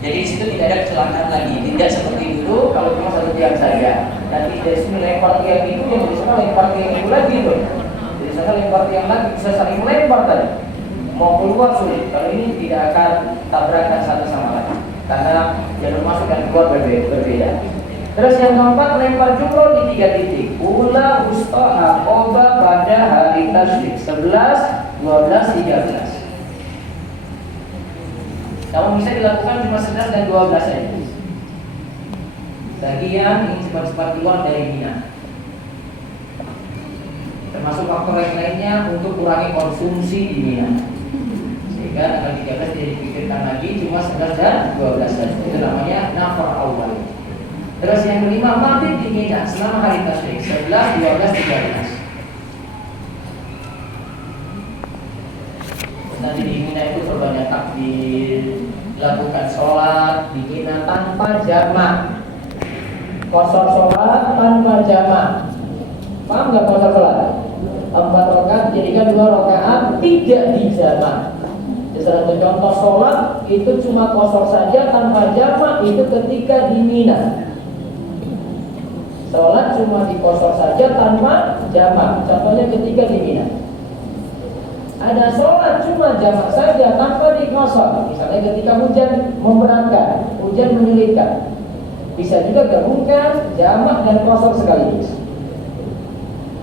Jadi di situ tidak ada kecelakaan lagi. Tidak seperti dulu kalau cuma satu tiang saja. Nanti dari sini lempar tiang itu, yang di sana lempar tiang itu lagi tuh. Dari sana lempar tiang lagi, bisa saling melempar tadi. Mau keluar sulit. Kalau ini tidak akan tabrakan satu sama lain. Karena jalur masuk dan keluar berbeda. Terus yang keempat, lempar jumroh di 3 titik. Ula, wusta, aqobah pada hari tasyrik 11, 12, 13. Namun bisa dilakukan cuma 11 dan 12 saja. Bagi yang ingin cepat-cepat keluar dari Mina. Termasuk faktor yang lainnya untuk kurangi konsumsi di Mina. Sehingga tanggal 13 tidak dipikirkan lagi, cuma 11 dan 12 saja. Itu namanya nafar awal. Terus yang kelima, mabit di Mina selama hari tasyrik 11, 12, 13. Nanti di Mina itu berbanyak takbir, lakukan sholat di Mina tanpa jamak. Qashar sholat tanpa jamak. Paham nggak qashar sholat? 4 rakaat jadikan 2 rakaat tidak dijamak. Salah satu contoh sholat itu cuma qashar saja tanpa jamak, itu ketika di Mina. Sholat cuma di qashar saja tanpa jamak. Contohnya ketika di Mina. Ada sholat cuma jamak saja tanpa diqashar. Misalnya ketika hujan memberatkan, hujan menyulitkan, bisa juga gabungkan jamak dan qashar sekaligus.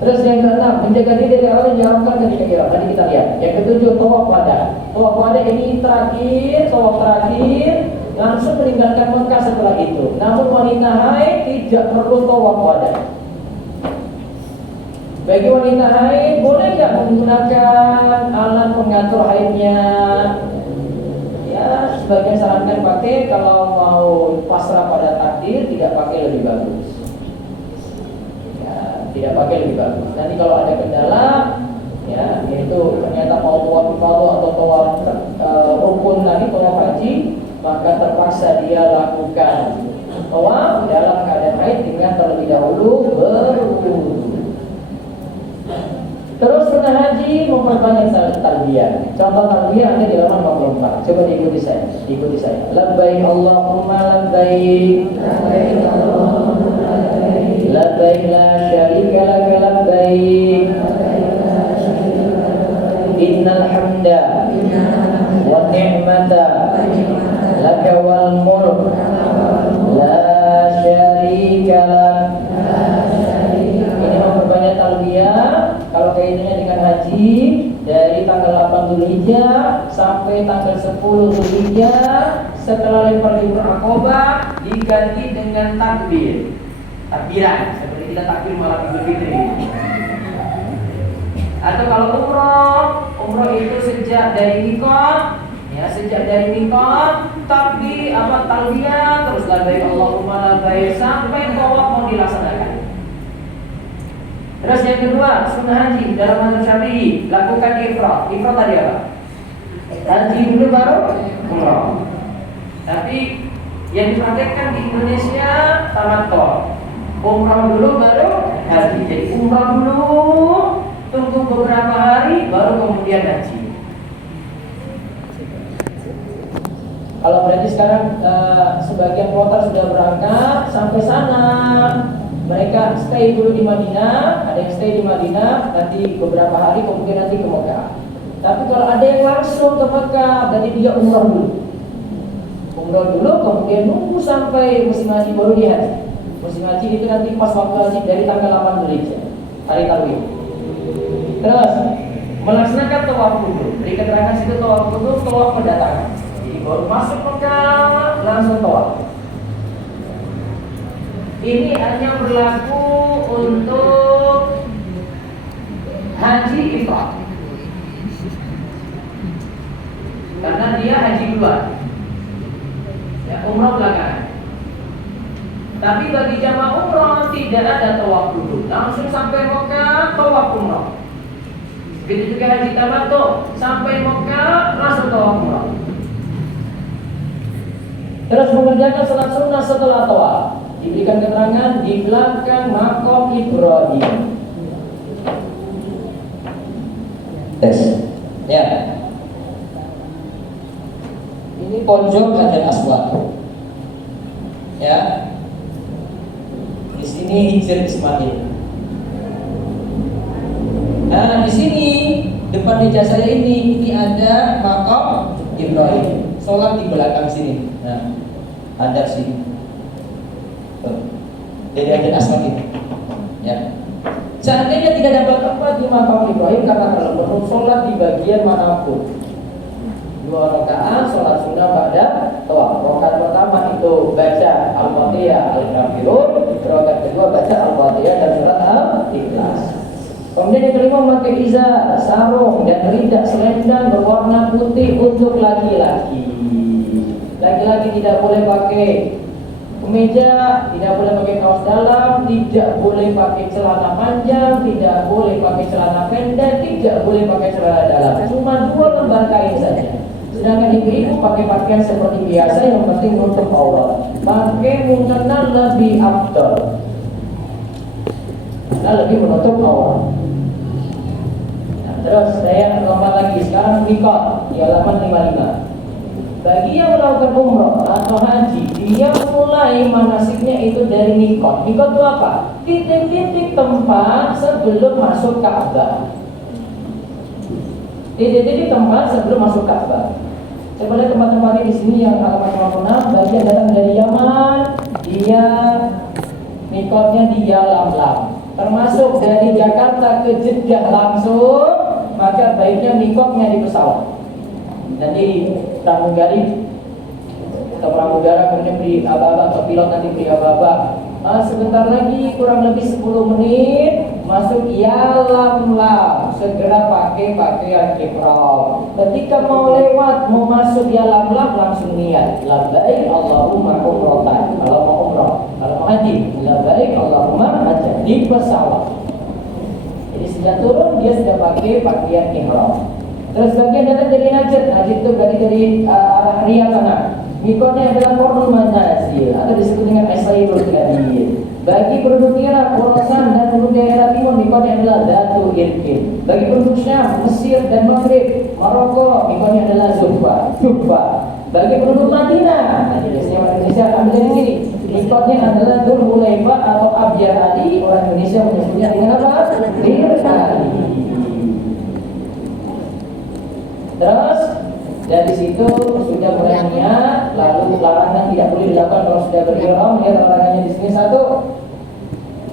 Terus yang keenam, menjaga diri dari hal yang diharamkan ketika ihram. Tadi kita lihat. Yang ketujuh, tawaf wada. Tawaf wada ini terakhir, tawaf terakhir, langsung meninggalkan Mekah setelah itu. Namun wanita haid tidak perlu tawaf wada. Bagi wanita haid, boleh nggak menggunakan alat pengatur haidnya? Ya, sebagian sarankan pakai, kalau mau pasrah pada takdir, tidak pakai lebih bagus. Ya, tidak pakai lebih bagus. Nanti kalau ada kendala, ya, yaitu ternyata mau tawaf ifadah atau tawaf rukun tadi, tawaf haji, maka terpaksa dia lakukan tawaf dalam keadaan haid dengan terlebih dahulu berwudu. Terus sunnah haji memperbanyak talbiyah. Contoh talbiyah ada di halaman 54. Coba diikuti saya. Ikuti saya. Labbaik Allahumma labbaik. Labbaik Allahumma labbaik. Labbaik la syarika laka labbaik. Innal hamda wa ni'mata laka wal mulk la syarika lak. Ini memperbanyak talbiyah. Kalau kaitannya dengan haji, dari tanggal 8 Dzulhijjah sampai tanggal 10 Dzulhijjah, setelah lempar jumroh Aqobah diganti dengan takbiran seperti kita takbir malam Idul Fitri. Atau kalau umroh itu sejak dari mikot, ya, sejak dari mikot takbir talbiyah terus labbaik Allahumma labbaik sampai tawaf mau dilaksanakan. Terus yang kedua, sunnah haji dalam mazhab Syafi'i, lakukan ifrad. Ifrad tadi apa? Haji dulu baru umrah. Tapi yang dipraktekkan di Indonesia tamattu. Umrah dulu baru haji. Jadi umrah dulu, tunggu beberapa hari baru kemudian haji. Kalau berarti sekarang sebagian kloter sudah berangkat sampai sana. Mereka stay dulu di Madinah, ada yang stay di Madinah, nanti beberapa hari kemudian nanti ke Mekah. Tapi kalau ada yang langsung ke Mekah, berarti dia umrah dulu. Umrah dulu, kemudian nunggu sampai musim haji baru dia haji. Musim haji itu nanti pas waktu haji dari tanggal 8 Dzulhijjah, hari tarwiyah. Terus melaksanakan tawaf qudum. Dari keterangan situ tawaf qudum, tawaf kedatangan. Jadi baru masuk Mekah langsung tawaf. Ini hanya berlaku untuk haji ifrad, karena dia haji duluan. Ya, umrah belakangan. Tapi bagi jamaah umrah tidak ada tawaf dulu, langsung sampai Mekah tawaf umrah. Begitu juga haji tamattu, sampai Mekah langsung tawaf umrah. Terus mengerjakan salat sunnah setelah tawaf. Diberikan keterangan di belakang Maqam Ibrahim. Tes. Ya. Ini pojok Hajar Aswad. Ya. Di sini Hijr Ismail. Nah, di sini depan meja saya ini ada Maqam Ibrahim. Sholat di belakang sini. Nah, ada sini. Jadi Hajar Aswad ini. Ya. Seandainya tidak dapat tempat di Maqam Ibrahim karena kalau perlu sholat di bagian manapun. 2 rakaat sholat sunnah pada tawaf. Rakaat pertama itu baca Al-Fatihah Al-Kafirun, rakaat kedua baca Al-Fatihah dan surat Al-Ikhlas. Kemudian yang kelima memakai izar, sarung dan ridak selendang berwarna putih untuk laki-laki. Laki-laki tidak boleh pakai kemeja, tidak boleh pakai kaos dalam, tidak boleh pakai celana panjang, tidak boleh pakai celana pendek, tidak boleh pakai celana dalam. Cuma 2 lembar kain saja. Sedangkan ibu-ibu pakai pakaian seperti biasa, yang penting menutup aurat. Pakai mukena lebih afdal, karena lebih menutup aurat. Nah, terus saya lompat lagi. Sekarang mikot di halaman 55. Bagi yang melakukan umroh atau haji, dia mulai manasiknya itu dari mikot. Mikot itu apa? Titik-titik tempat sebelum masuk Ka'bah. Titik-titik tempat sebelum masuk Ka'bah. Coba lihat tempat-tempatnya di sini yang halaman 56. Bagi yang datang dari Yaman, dia mikotnya di Yalamlam. Termasuk dari Jakarta ke Jeddah langsung, maka baiknya mikotnya di pesawat. Nanti pramugari atau pramugara kemudian beri aba-aba, atau pilot nanti beri aba-aba. Sebentar lagi kurang lebih 10 menit masuk Yalamlam. Segera pakai pakaian ihram. Ketika mau lewat, mau masuk Yalamlam, langsung niat labbaik Allahumma umratan. Kalau mau umrah, kalau mau haji, labbaik Allahumma haji di pesawat. Jadi sudah turun dia sudah pakai pakaian ihram. Terus bagian datang dari Najd. Najd itu berarti dari arah Riyadh sana. Mikotnya adalah Qurnul Manazil atau disebut dengan As-Sayyidul Kabir. Bagi penduduk Irak, Khorasan dan penduduk daerah timur, mikotnya adalah Dhatul Irqin. Bagi penduduk Syam, Mesir dan Maghrib, Maroko, mikotnya adalah Juhfa. Bagi penduduk Madinah, nanti biasanya orang Indonesia ambil dari sini. Mikotnya adalah Dzul Hulaifah atau Abyar Ali. Orang Indonesia menyebutnya dengan apa? Bir Ali. Terus dari situ sudah mulai niat, lalu larangan tidak boleh dilakukan kalau sudah berihram. Lihat larangannya di sini. 1,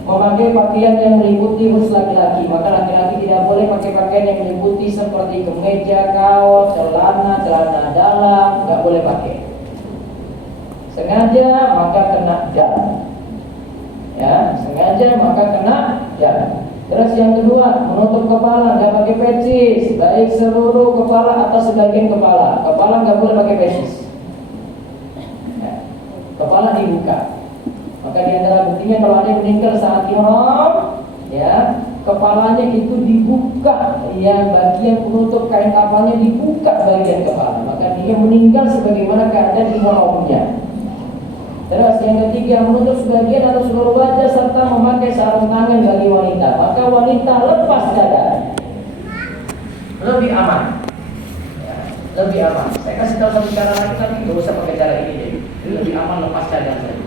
memakai pakaian yang meliputi khusus laki-laki. Maka laki-laki tidak boleh pakai pakaian yang meliputi seperti kemeja, kaos, celana dalam, nggak boleh pakai. Sengaja maka kena jam. Ya, sengaja maka kena jam. Terus yang kedua, menutup kepala, nggak pakai pecis, baik seluruh kepala atau sebagian kepala. Kepala nggak boleh pakai pecis. Ya. Kepala dibuka. Maka di antara buktinya kalau ada yang meninggal saat ihram, ya, kepalanya itu dibuka, ya, bagian penutup kain kafalnya dibuka bagian kepala. Maka dia meninggal sebagaimana keadaan ihramnya. Terus yang ketiga, menutup sebagian atau seluruh wajah serta memakai sarung tangan bagi wanita. Maka wanita lepas dada, lebih aman, ya, lebih aman. Saya kasih tahu satu cara lagi, tapi nggak usah pakai cara ini deh. Lebih aman lepas dada saja.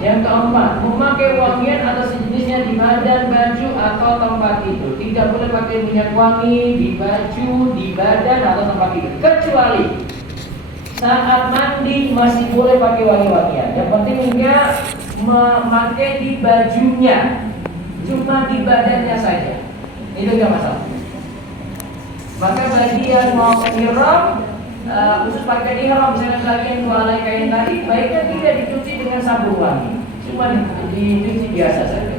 Yang keempat, memakai wangian atau sejenisnya di badan, baju atau tempat tidur. Tidak boleh pakai minyak wangi di baju, di badan atau tempat tidur, kecuali saat mandi masih boleh pakai wangi-wangian. Yang penting enggak memakai di bajunya, cuma di badannya saja. Itu enggak masalah. Maka bagi yang mau ihram, khusus pakai ihram, misalnya kalian walai kain tadi, baiknya tidak dicuci dengan sabun wangi, cuma dicuci biasa saja.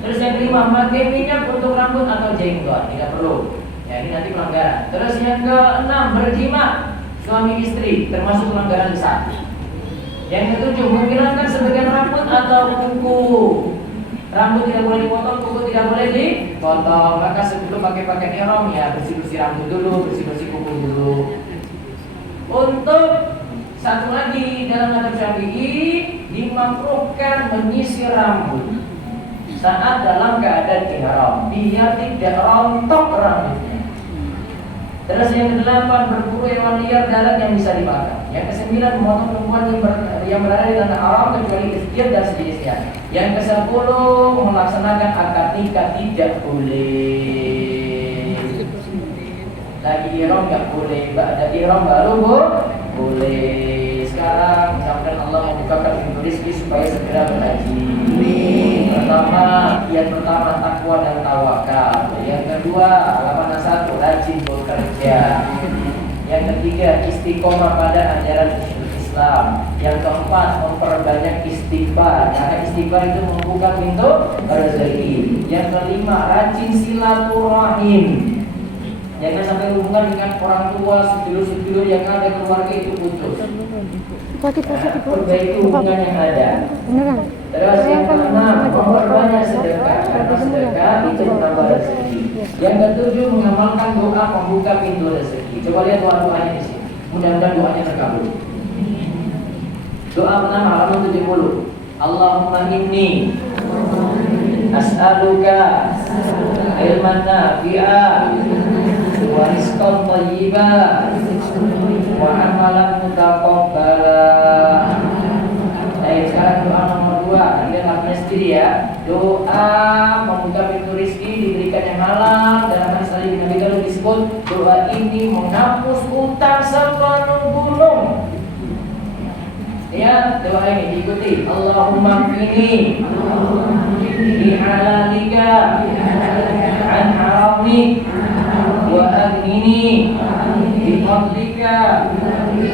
Terus yang kelima, pakai minyak untuk rambut atau jenggot, tidak perlu. Ya, ini nanti pelanggaran. Terus yang keenam, berjima. suami istri, termasuk pelanggaran besar. Yang ketujuh, menghilangkan sebagian rambut atau kuku. Rambut tidak boleh dipotong, kuku tidak boleh dipotong. Maka sebelum pakai pakaian ihram ya bersih-bersih rambut dulu, bersih-bersih kuku dulu. Untuk satu lagi dalam mazhab Syafi'i dimakruhkan menyisir rambut saat dalam keadaan ihram biar tidak rontok rambutnya. Terus yang kedelapan, berburu hewan liar darat yang bisa dimakan. Yang kesembilan, memotong perempuan yang berada di tanah haram kecuali ikhtiar dan sejenisnya. Yang kesepuluh, melaksanakan akad nikah tidak boleh. Lagi ihram nggak boleh, ba'da ihram baru boleh. Sekarang mudah-mudahan Allah membukakan pintu rezeki supaya segera berhaji. Yang pertama takwa dan tawakal. Yang kedua, 81 rajin bekerja. Yang ketiga, istiqomah pada ajaran Islam. Yang keempat, memperbanyak istighfar karena istighfar itu membuka pintu rezeki. Yang kelima, rajin silaturahim. Jangan sampai hubungan dengan orang tua, sedulur-sedulur yang ada keluarga itu putus. Perbaiki hubungan yang ada. Terus yang keenam, memperbanyak sedekah karena sedekah itu menambah rezeki. Yang ketujuh, mengamalkan doa pembuka pintu rezeki. Coba lihat doa-doanya di sini. Mudah-mudahan doanya terkabul. Doa pertama halaman 70. Allahumma inni as'aluka ilman nafi'a wa rizqan thayyiban wa amalan mutaqabbala. Baik, sekarang doa nomor 2. Kita lakukan sendiri ya. Doa membuka pintu rezeki diberikan yang halal. Dalam hadis tadi Nabi kalau disebut doa ini menghapus utang sepenuh gunung. Ya, doa ini diikuti. Allahumma qini bi halalika an haramik wa aghnini bi fadlika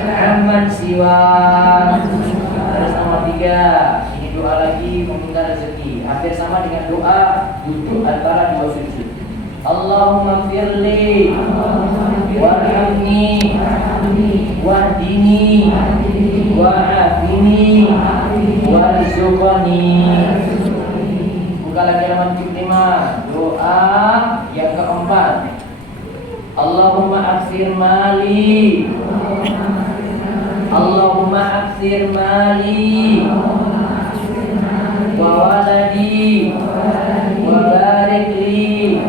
amman siwak. Terus nomor 3, ini doa lagi meminta rezeki. Hampir sama dengan doa duduk antara dua sujud. Allahumma firli warhamni wahdini wa'afini warzuqani. Buka lagi halaman 75. Doa yang keempat, Allahumma aksir mali, Allahumma aksir mali wa waladi wa barik li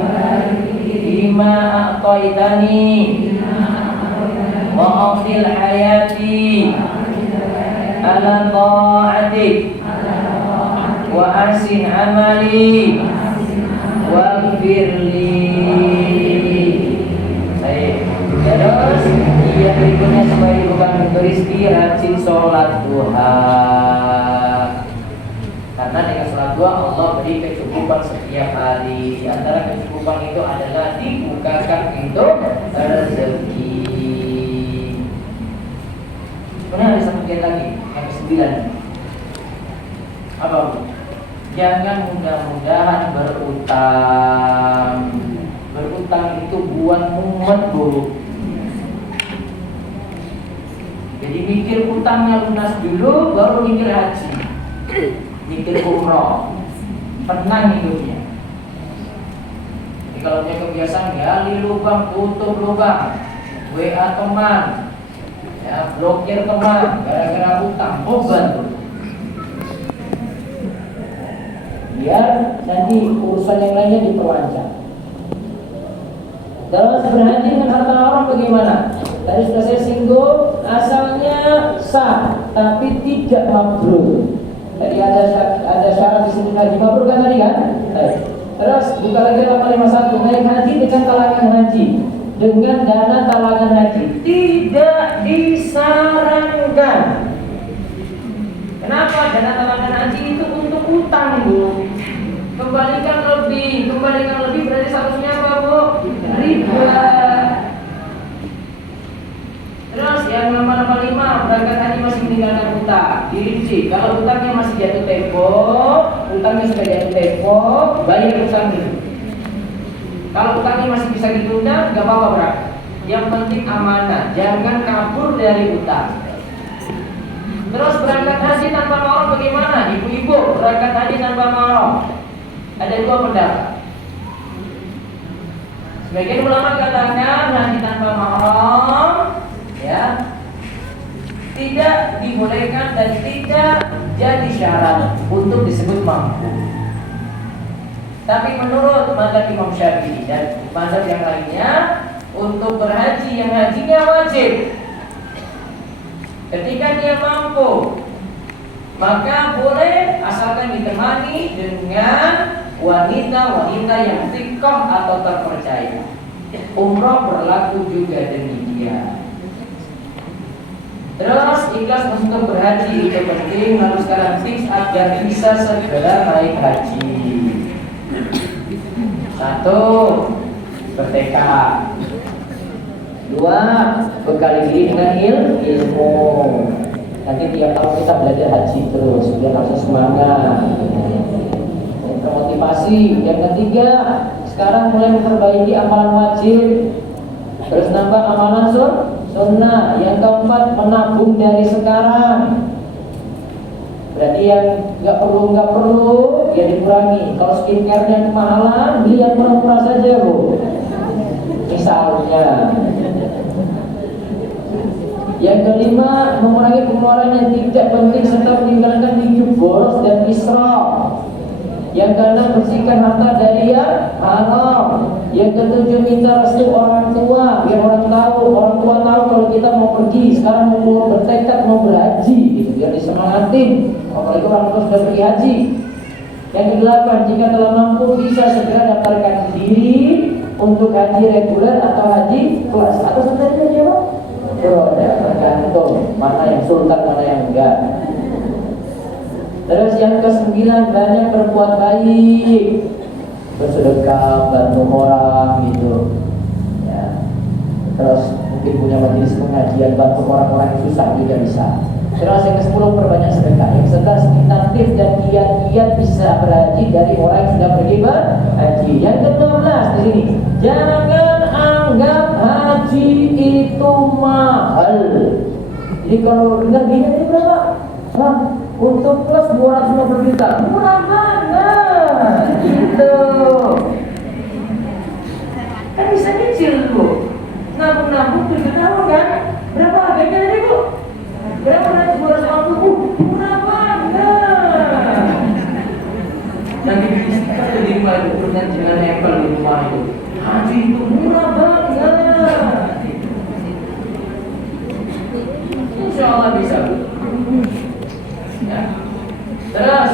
bima a'taitani wa afil hayati ala ta'atik wa asin amali wa firli. Terus yang berikutnya sebagai bukan pintu rezeki, rajin sholat duha. Karena dengan sholat duha Allah beri kecukupan setiap hari. Di antara kecukupan itu adalah dibukakan pintu rezeki. Kemudian ada satu bagian lagi yang ke-9. Apa? Jangan mudah-mudahan berutang. Berutang itu buat mumet, Bu. Jadi mikir utangnya lunas dulu, baru mikir haji, mikir umroh, tenang hidupnya. Jadi kalau punya kebiasaan gali lubang, tutup lubang, WA teman, ya, blokir teman, gara-gara utang, bantu. Biar nanti urusan yang lainnya diperlancar. Terus berhaji dengan harta haram bagaimana? Tadi sudah saya singgung, asalnya sah tapi tidak mabrur. Tadi ada syarat di sini haji mabrur kan tadi kan? Terus buka lagi halaman 51, naik haji dengan talangan haji, dengan dana talangan haji tidak disarankan. Kenapa? Dana talangan haji itu untuk utang, Bu. Kembalikan lebih berarti statusnya apa, Bu? Riba. Terus yang nomor 5, berangkat haji masih meninggalkan utang. Dirinci, kalau utangnya masih jatuh tempo, utangnya sudah jatuh tempo, bayar utang dulu. Kalau utangnya masih bisa ditunda, nggak apa-apa berangkat. Yang penting amanah, jangan kabur dari utang. Terus berangkat haji tanpa mahram bagaimana? Ibu-ibu berangkat haji tanpa mahram. Ada dua pendapat. Sebagian ulama katakan haji tanpa mahram ya tidak dibolehkan dan tidak jadi syarat untuk disebut mampu. Tapi menurut mazhab Imam Syafi'i dan mazhab yang lainnya, untuk berhaji yang hajinya wajib, ketika dia mampu, maka boleh asalkan ditemani dengan wanita-wanita yang thiqah atau terpercaya. Umrah berlaku juga demikian. Terus ikhlas untuk berhaji itu penting. Lalu sekarang tips agar bisa segera naik haji. 1. Bertekad. 2. Bekali diri dengan ilmu. Nanti tiap tahun kita belajar haji terus biar langsung semangat. Termotivasi. Yang ketiga, sekarang mulai memperbaiki amalan wajib. Terus nambah amalan sunnah. Yang keempat, menabung dari sekarang. Berarti yang nggak perlu ya dikurangi. Kalau skincare-nya kemahalan, beli yang murah-murah saja, Bu. Misalnya. Yang kelima, mengurangi pengeluaran yang tidak penting serta meninggalkan hidup boros dan israf. Yang keenam, bersihkan harta dari yang haram. Yang ketujuh, minta restu orang tua biar orang tua tahu kalau kita mau pergi. Sekarang mau bertekad mau berhaji gitu, biar disemangatin. Apalagi orang tua sudah pergi haji. Yang kedelapan, jika telah mampu bisa segera daftarkan diri untuk haji reguler atau haji kelas. Atau sebenarnya jawab? Tergantung mana yang sultan mana yang enggak. Terus yang ke-9, banyak berbuat baik, bersedekah, bantu orang gitu ya. Terus mungkin punya majelis pengajian, bantu orang-orang yang susah juga bisa. Terus yang ke-10, perbanyak sedekah. Yang ke-11, inisiatif dan giat-giat bisa berhaji dari orang yang sudah pergi berhaji. Yang ke-12 di sini, jangan anggap haji itu mahal. Jadi kalau dengar gini ini berapa? Untuk plus 250 juta, murah banget gitu. Kan bisa nyicil, Bu. Nabung-nabung 7 tahun kan? Berapa harganya tadi, Bu? Berapa nanti 250? Murah banget. Nanti kita di rumah itu punya jangan nempel di rumah itu. Haji itu murah banget. Insya Allah bisa, Bu. Ya. Terus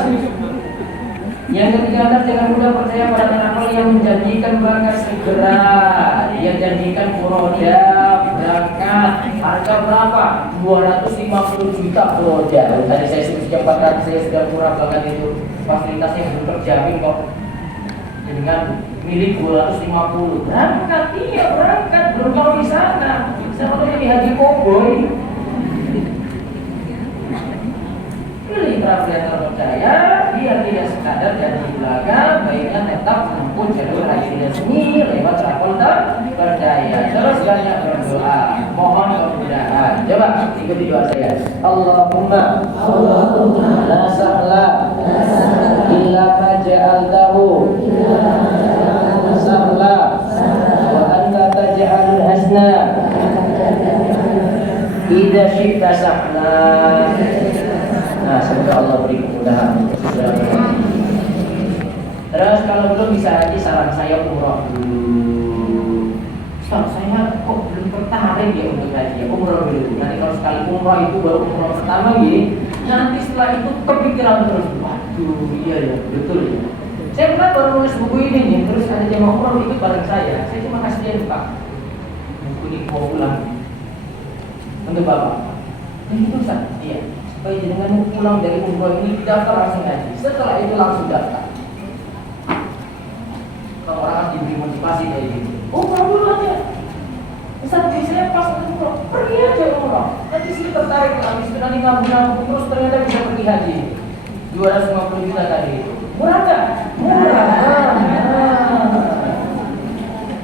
yang ke-13, jangan mudah percaya pada amal yang menjanjikan berangkat segera. Dia janjikan furoda berangkat harga berapa? 250 juta furoda. Tadi saya sebutkan 400, saya sudah murah banget itu. Fasilitasnya belum terjamin kok. Dengan milik 250 berangkat, iya berangkat, belum kalau di sana. Siapa tahu jadi haji koboi. Pilih perahu yang terpercaya, dia tidak sekadar janji belaka, baiknya tetap menempuh jalur haji resmi lewat travel terpercaya. Terus banyak berdoa, mohon kemudahan. Coba ikuti doa saya. Allahumma la sahla illa ma ja'altahu sahla wa anta taj'alul hasna idza syi'ta sahla. Nah, semoga Allah beri kemudahan untuk segera berhaji. Terus kalau belum bisa haji, saran saya umroh dulu. Ustaz, saya kok belum tertarik ya untuk haji, umroh dulu. Nanti kalau sekali umroh itu baru umroh pertama gitu. Nanti setelah itu kepikiran terus, waduh, iya ya, betul ya. Saya pernah baru nulis buku ini nih, terus ada jemaah umroh ikut bareng saya. Saya cuma kasih dia Pak, buku ini mau pulang untuk Bapak. Itu Ustaz, iya. Supaya dengan pulang dari umroh ini daftar langsung haji. Setelah itu langsung daftar. Kalau orang diberi motivasi kayak gitu. Umroh dulu aja. Ustaz, saya pas umroh, pergi aja umroh. Nanti sih tertarik habis itu nanti nabung-nabung terus ternyata bisa pergi haji. 250 juta tadi itu. Murah nggak? Murah.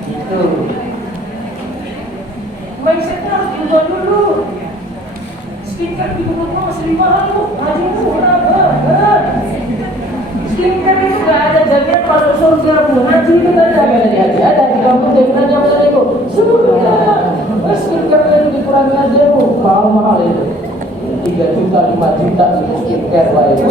Itu. itu tanya apa tadi haji? Ada di kampung dia nanya apa tadi bu? Sudah, skincare yang dikurangi aja bu, mahal itu. 3 juta, 5 juta itu skincare lah itu.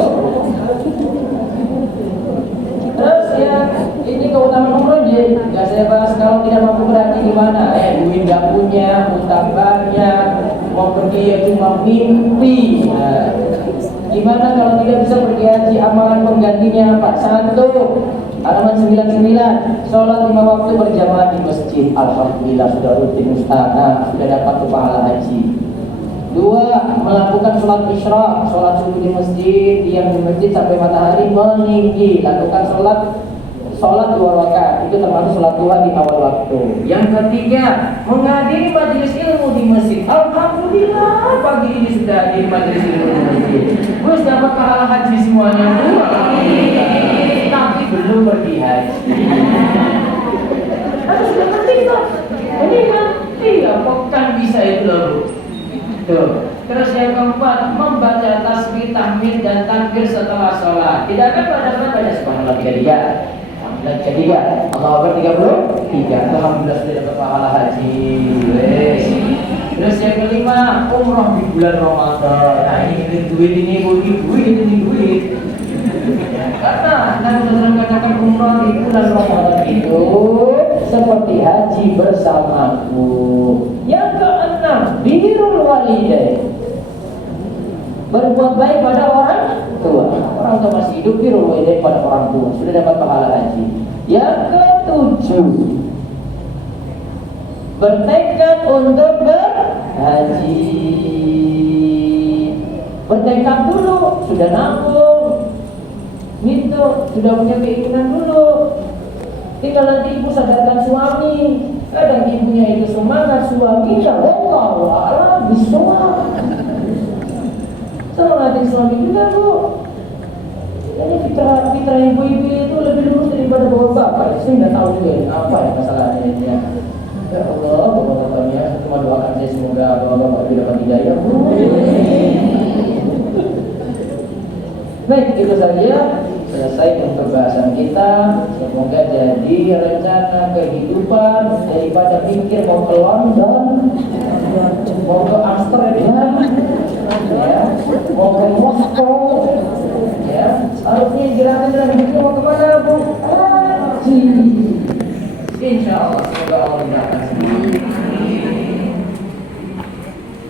Terus ya, ini keutamaan umroh ya, nggak saya bahas kalau tidak mampu berhaji gimana? Duit nggak punya, utang banyak, mau pergi ya cuma mimpi. Nah, gimana kalau tidak bisa pergi haji? Amalan penggantinya apa? 1, halaman 99, sholat 5 waktu berjamaah di masjid. Alhamdulillah sudah rutin Ustaz, nah, sudah dapat pahala haji. 2, melakukan sholat isyraq, sholat subuh di masjid, diam di masjid sampai matahari meninggi, lakukan sholat 2 rakaat, itu termasuk sholat duha di awal waktu. Yang ketiga, menghadiri majelis ilmu di masjid. Alhamdulillah pagi ini sudah hadir majelis ilmu di masjid. Terus dapat pahala haji semuanya. Tapi belum pergi haji. Harus penting toh. Ini nanti apakah bisa itu loh. Tuh. Terus yang keempat, membaca tasbih, tahmid dan takbir setelah sholat. Tidak akan pada subhanallah 33. Alhamdulillah 33. Allah Akbar 33. Alhamdulillah sudah dapat pahala haji. Terus yang kelima, umroh di bulan Ramadan. Nah ini duit duit. Karena Nabi SAW katakan umroh di bulan Ramadan itu seperti haji bersamaku. Yang keenam, birrul walidain, berbuat baik pada orang tua. Orang tua masih hidup, birrul walidain pada orang tua, sudah dapat pahala haji. Yang ketujuh, bertekad untuk berhaji. Bertekad dulu, sudah nabung, gitu, sudah punya keinginan dulu. Tinggal nanti ibu sadarkan suami. Kadang ibunya itu semangat, suaminya Allah biswa. Semangatin suami juga bu. Ini fitrah ibu-ibu itu lebih lurus daripada bapak-bapak. Saya nggak tahu juga apa ya masalahnya ini. Ya Allah, bapak-bapaknya cuma doakan saya semoga bapak-bapak dapat hidayah. Baik, itu saja. Selesai untuk bahasan kita. Semoga jadi rencana kehidupan daripada pikir mau ke London, mau ke Amsterdam, ya, mau ke Moskow, ya, harusnya gerakan itu mau kemana bu? Haji. Insya Allah semoga Allah mudahkan semua.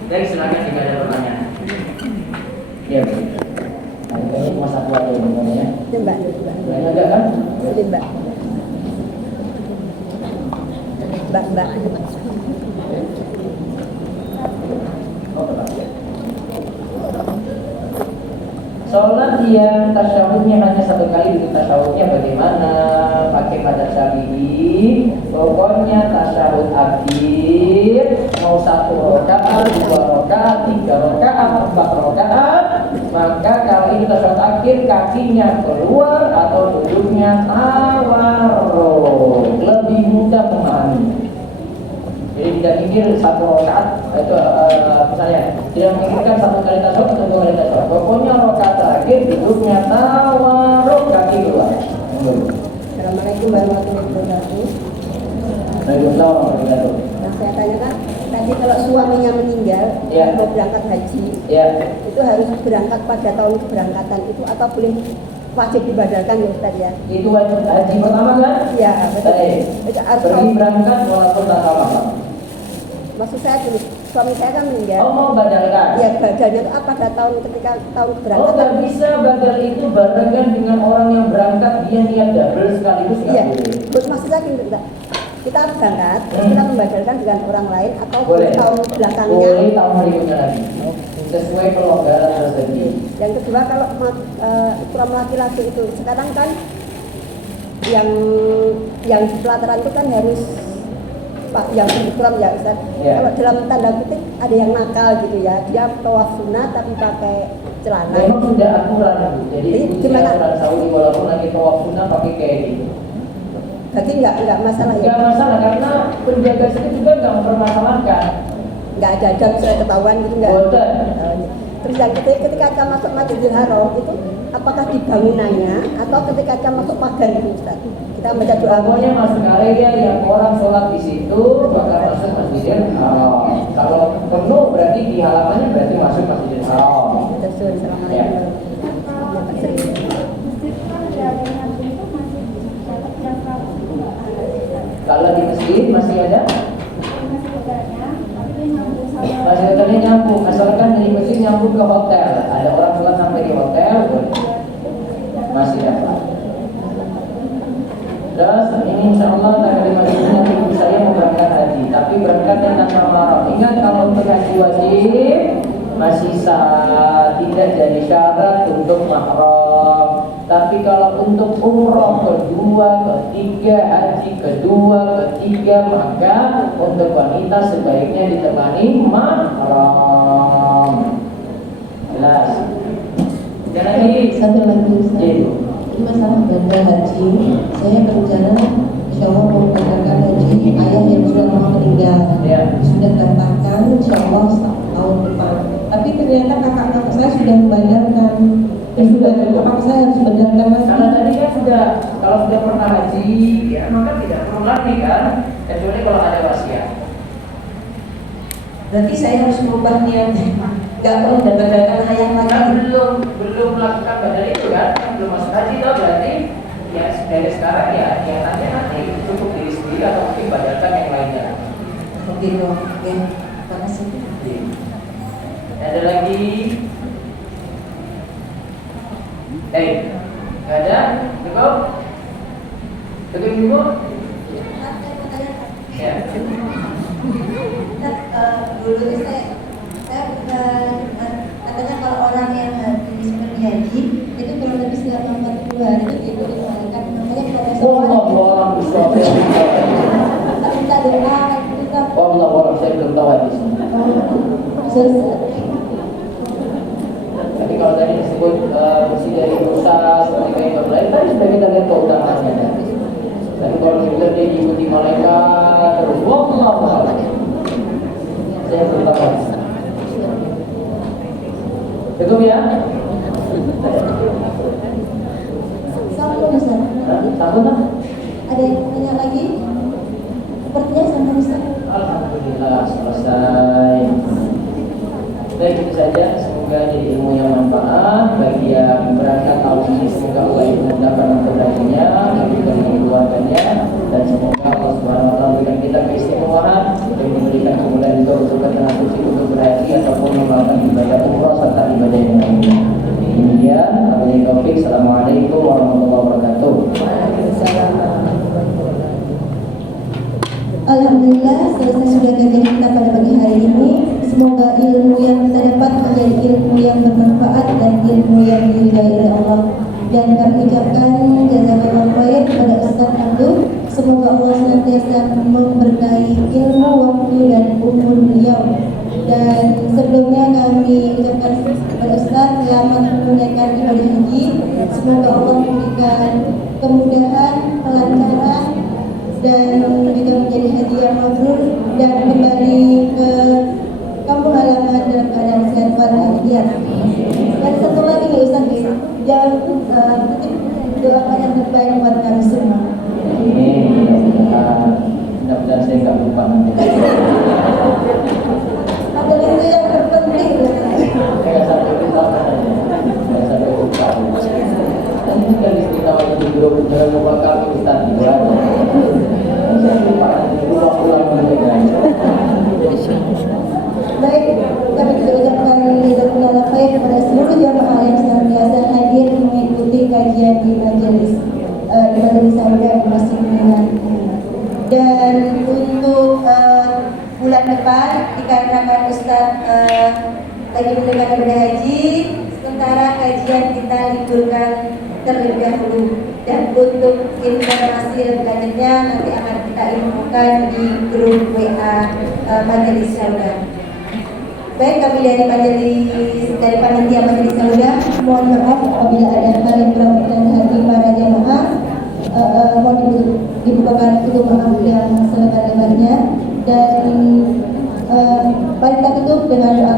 Baik, silakan jika ada pertanyaan. Ya. Ini masa tua ya namanya. Mbak. Banyak enggak kan? Mbak. Sholat yang tasyahudnya hanya 1 kali, itu tasyahudnya bagaimana? Pakai madzhab Syafi'i. Pokoknya tasyahud akhir mau 1 rakaat, 2 rakaat, 3 rakaat, 4 rakaat, maka kalau itu tasyahud akhir kakinya keluar atau duduknya tawarruk, lebih mudah memahami. Jadi tidak mikir 1 rakaat itu misalnya tidak memikirkan 1 kali tasyahud atau 2 kali tasyahud. Pokoknya rakaat terakhir duduknya tawarruk, kaki keluar. Assalamualaikum warahmatullahi wabarakatuh. Waalaikumsalam warahmatullahi wabarakatuh. Nah, saya tanyakan tadi kalau suaminya meninggal, Ya. mau berangkat haji, Ya, itu harus berangkat pada tahun keberangkatan itu atau boleh wajib dibadalkan ya Ustaz ya? itu wajib haji pertama kan? Ya, betul. Baik. Itu harus Pergi berangkat walaupun tak tahu apa. maksud saya gini, suami saya kan meninggal. Oh, mau badalkan? Ya, badalnya itu apa pada tahun ketika tahun Oh, keberangkatan? nggak bisa badal itu barengan dengan orang yang berangkat, dia niat double sekaligus nggak Iya, boleh. maksud saya gini Ustaz. Kita berangkat, terus kita membadalkan dengan orang lain atau Boleh. tahun belakangnya. Boleh tahun berikutnya lagi. Sesuai kelonggaran tersebut. Yang kedua kalau ikram laki-laki itu sekarang kan yang di pelataran itu kan harus Pak yang ikram ya Ustaz. Ya. Kalau dalam tanda kutip ada yang nakal gitu ya, dia tawaf sunnah tapi pakai celana. Memang sudah aturan, Bu. Jadi ikuti Gimana? aturan Saudi walaupun lagi tawaf sunnah pakai kayak gitu. Berarti nggak masalah ya? Nggak masalah karena penjaga situ juga nggak mempermasalahkan. Nggak ada saya ketahuan gitu nggak? Boten. Terus yang ketiga ketika kita masuk Masjidil Haram itu apakah di bangunannya atau ketika kita masuk pagar itu Ustaz? Kita baca doa. Pokoknya masuk area yang orang sholat di situ maka masuk Masjidil Haram. Kalau penuh berarti di halamannya berarti masuk Masjidil Haram. Betul. Assalamualaikum warahmatullahi wabarakatuh. Kalau di masjid masih ada? Masih ada nyambung, asalkan dari masjid nyambung ke hotel. Ada orang sholat sampai di hotel, masih dapat. Terus ini insya Allah tanggal 5 Juni nanti ibu saya mau berangkat haji, tapi berangkatnya tanpa mahram. Ingat kalau untuk haji wajib masih sah, tidak jadi syarat untuk mahram. Tapi kalau untuk umroh kedua, ketiga, haji kedua, ketiga, maka untuk wanita sebaiknya ditemani mahram. Jelas? Jangan lagi. Satu lagi Ustaz. Jadi, Ini masalah dana haji. Saya berencana insya Allah mau berangkat haji. Ayah yang sudah lama meninggal ya. sudah daftarkan insya Allah tahun depan. Tapi ternyata kakak saya sudah membayarkan. Apakah saya harus membayarkan lagi? Karena tadi kan sudah, kalau sudah pernah haji, ya maka tidak perlu lagi kan, kecuali kalau ada wasiat. Berarti saya harus merubah niat. Gak perlu mendapatkan ayah lagi. Kan belum melakukan badal itu kan belum masuk haji toh, berarti ya dari sekarang ya niatannya nanti cukup diri sendiri atau mungkin badalkan yang lainnya. Begitu. Oke. Terima kasih. Ada lagi? Nggak ada? Cukup? Cukup ibu? Ya. Dulu saya katanya kalau orang yang habis pergi haji itu kurang lebih selama 40 hari itu diikuti malaikat, makanya kalau Allah bisa. minta doa kita Allah saya belum tahu hadis. Tapi kalau tadi disebut bersih dari dosa seperti kain berlain, tadi sudah kita lihat keutamannya. Tapi kalau kita dia diikuti malaikat terus, Allah saya belum tahu hadis. Cukup ya? sambung Ustaz. Sambung tak? Ada yang tanya lagi? Sepertinya sambung Ustaz. Alhamdulillah selesai. Baik, itu saja. Semoga jadi ilmu yang manfaat bagi yang berangkat tahun ini. Semoga Allah itu mudahkan untuk hajinya, memberikan keluarganya, dan semoga Allah Subhanahu Wa Taala memberikan kita keistimewaan dan memberikan kemudahan untuk tertentu untuk berhaji ataupun melakukan ibadah umrah serta ibadah yang lainnya. Demikian, wabillahi taufiq. Assalamualaikum warahmatullahi wabarakatuh. Alhamdulillah selesai sudah kajian kita pada pagi hari ini. Semoga ilmu yang kita dapat menjadi ilmu yang bermanfaat dan ilmu yang diridhai oleh Allah. Dan kami ucapkan jazakallahu khair kepada Ustaz Abdul. Semoga Allah senantiasa memberkahi ilmu, waktu dan umur beliau. Dan sebelumnya kami ucapkan kepada Ustaz selamat menunaikan ibadah haji. Semoga Allah memberikan kemudahan, kelancaran, dan juga menjadi haji yang mabrur dan kembali ke kampung halaman dalam keadaan sehat walafiat. Dan satu lagi nih Ustaz, jangan doakan yang terbaik buat kami semua. Ini mudah-mudahan saya nggak lupa nanti. Ada itu yang terpenting. Saya sampai lupa katanya. Saya sampai lupa. Dan ini kan istimewa di grup jangan lupa kami Ustaz juga. Saya lupa ulang mereka. Baik, kami juga ucapkan jazakallahu khair kepada seluruh jamaah yang senantiasa hadir mengikuti kajian di majelis Sauda di Masjid Minang. Dan untuk bulan depan dikarenakan Ustaz lagi menunaikan ibadah haji, sementara kajian kita liburkan terlebih dahulu. Dan untuk informasi lebih lanjutnya nanti akan kita infokan di grup WA Majelis Sauda. Baik, kami dari panitia Majelis Sauda mohon maaf apabila ada hal yang kurang berkenan hati para jamaah. Mohon dibukakan pintu maaf yang selebar-lebarnya. Dan mari kita tutup dengan doa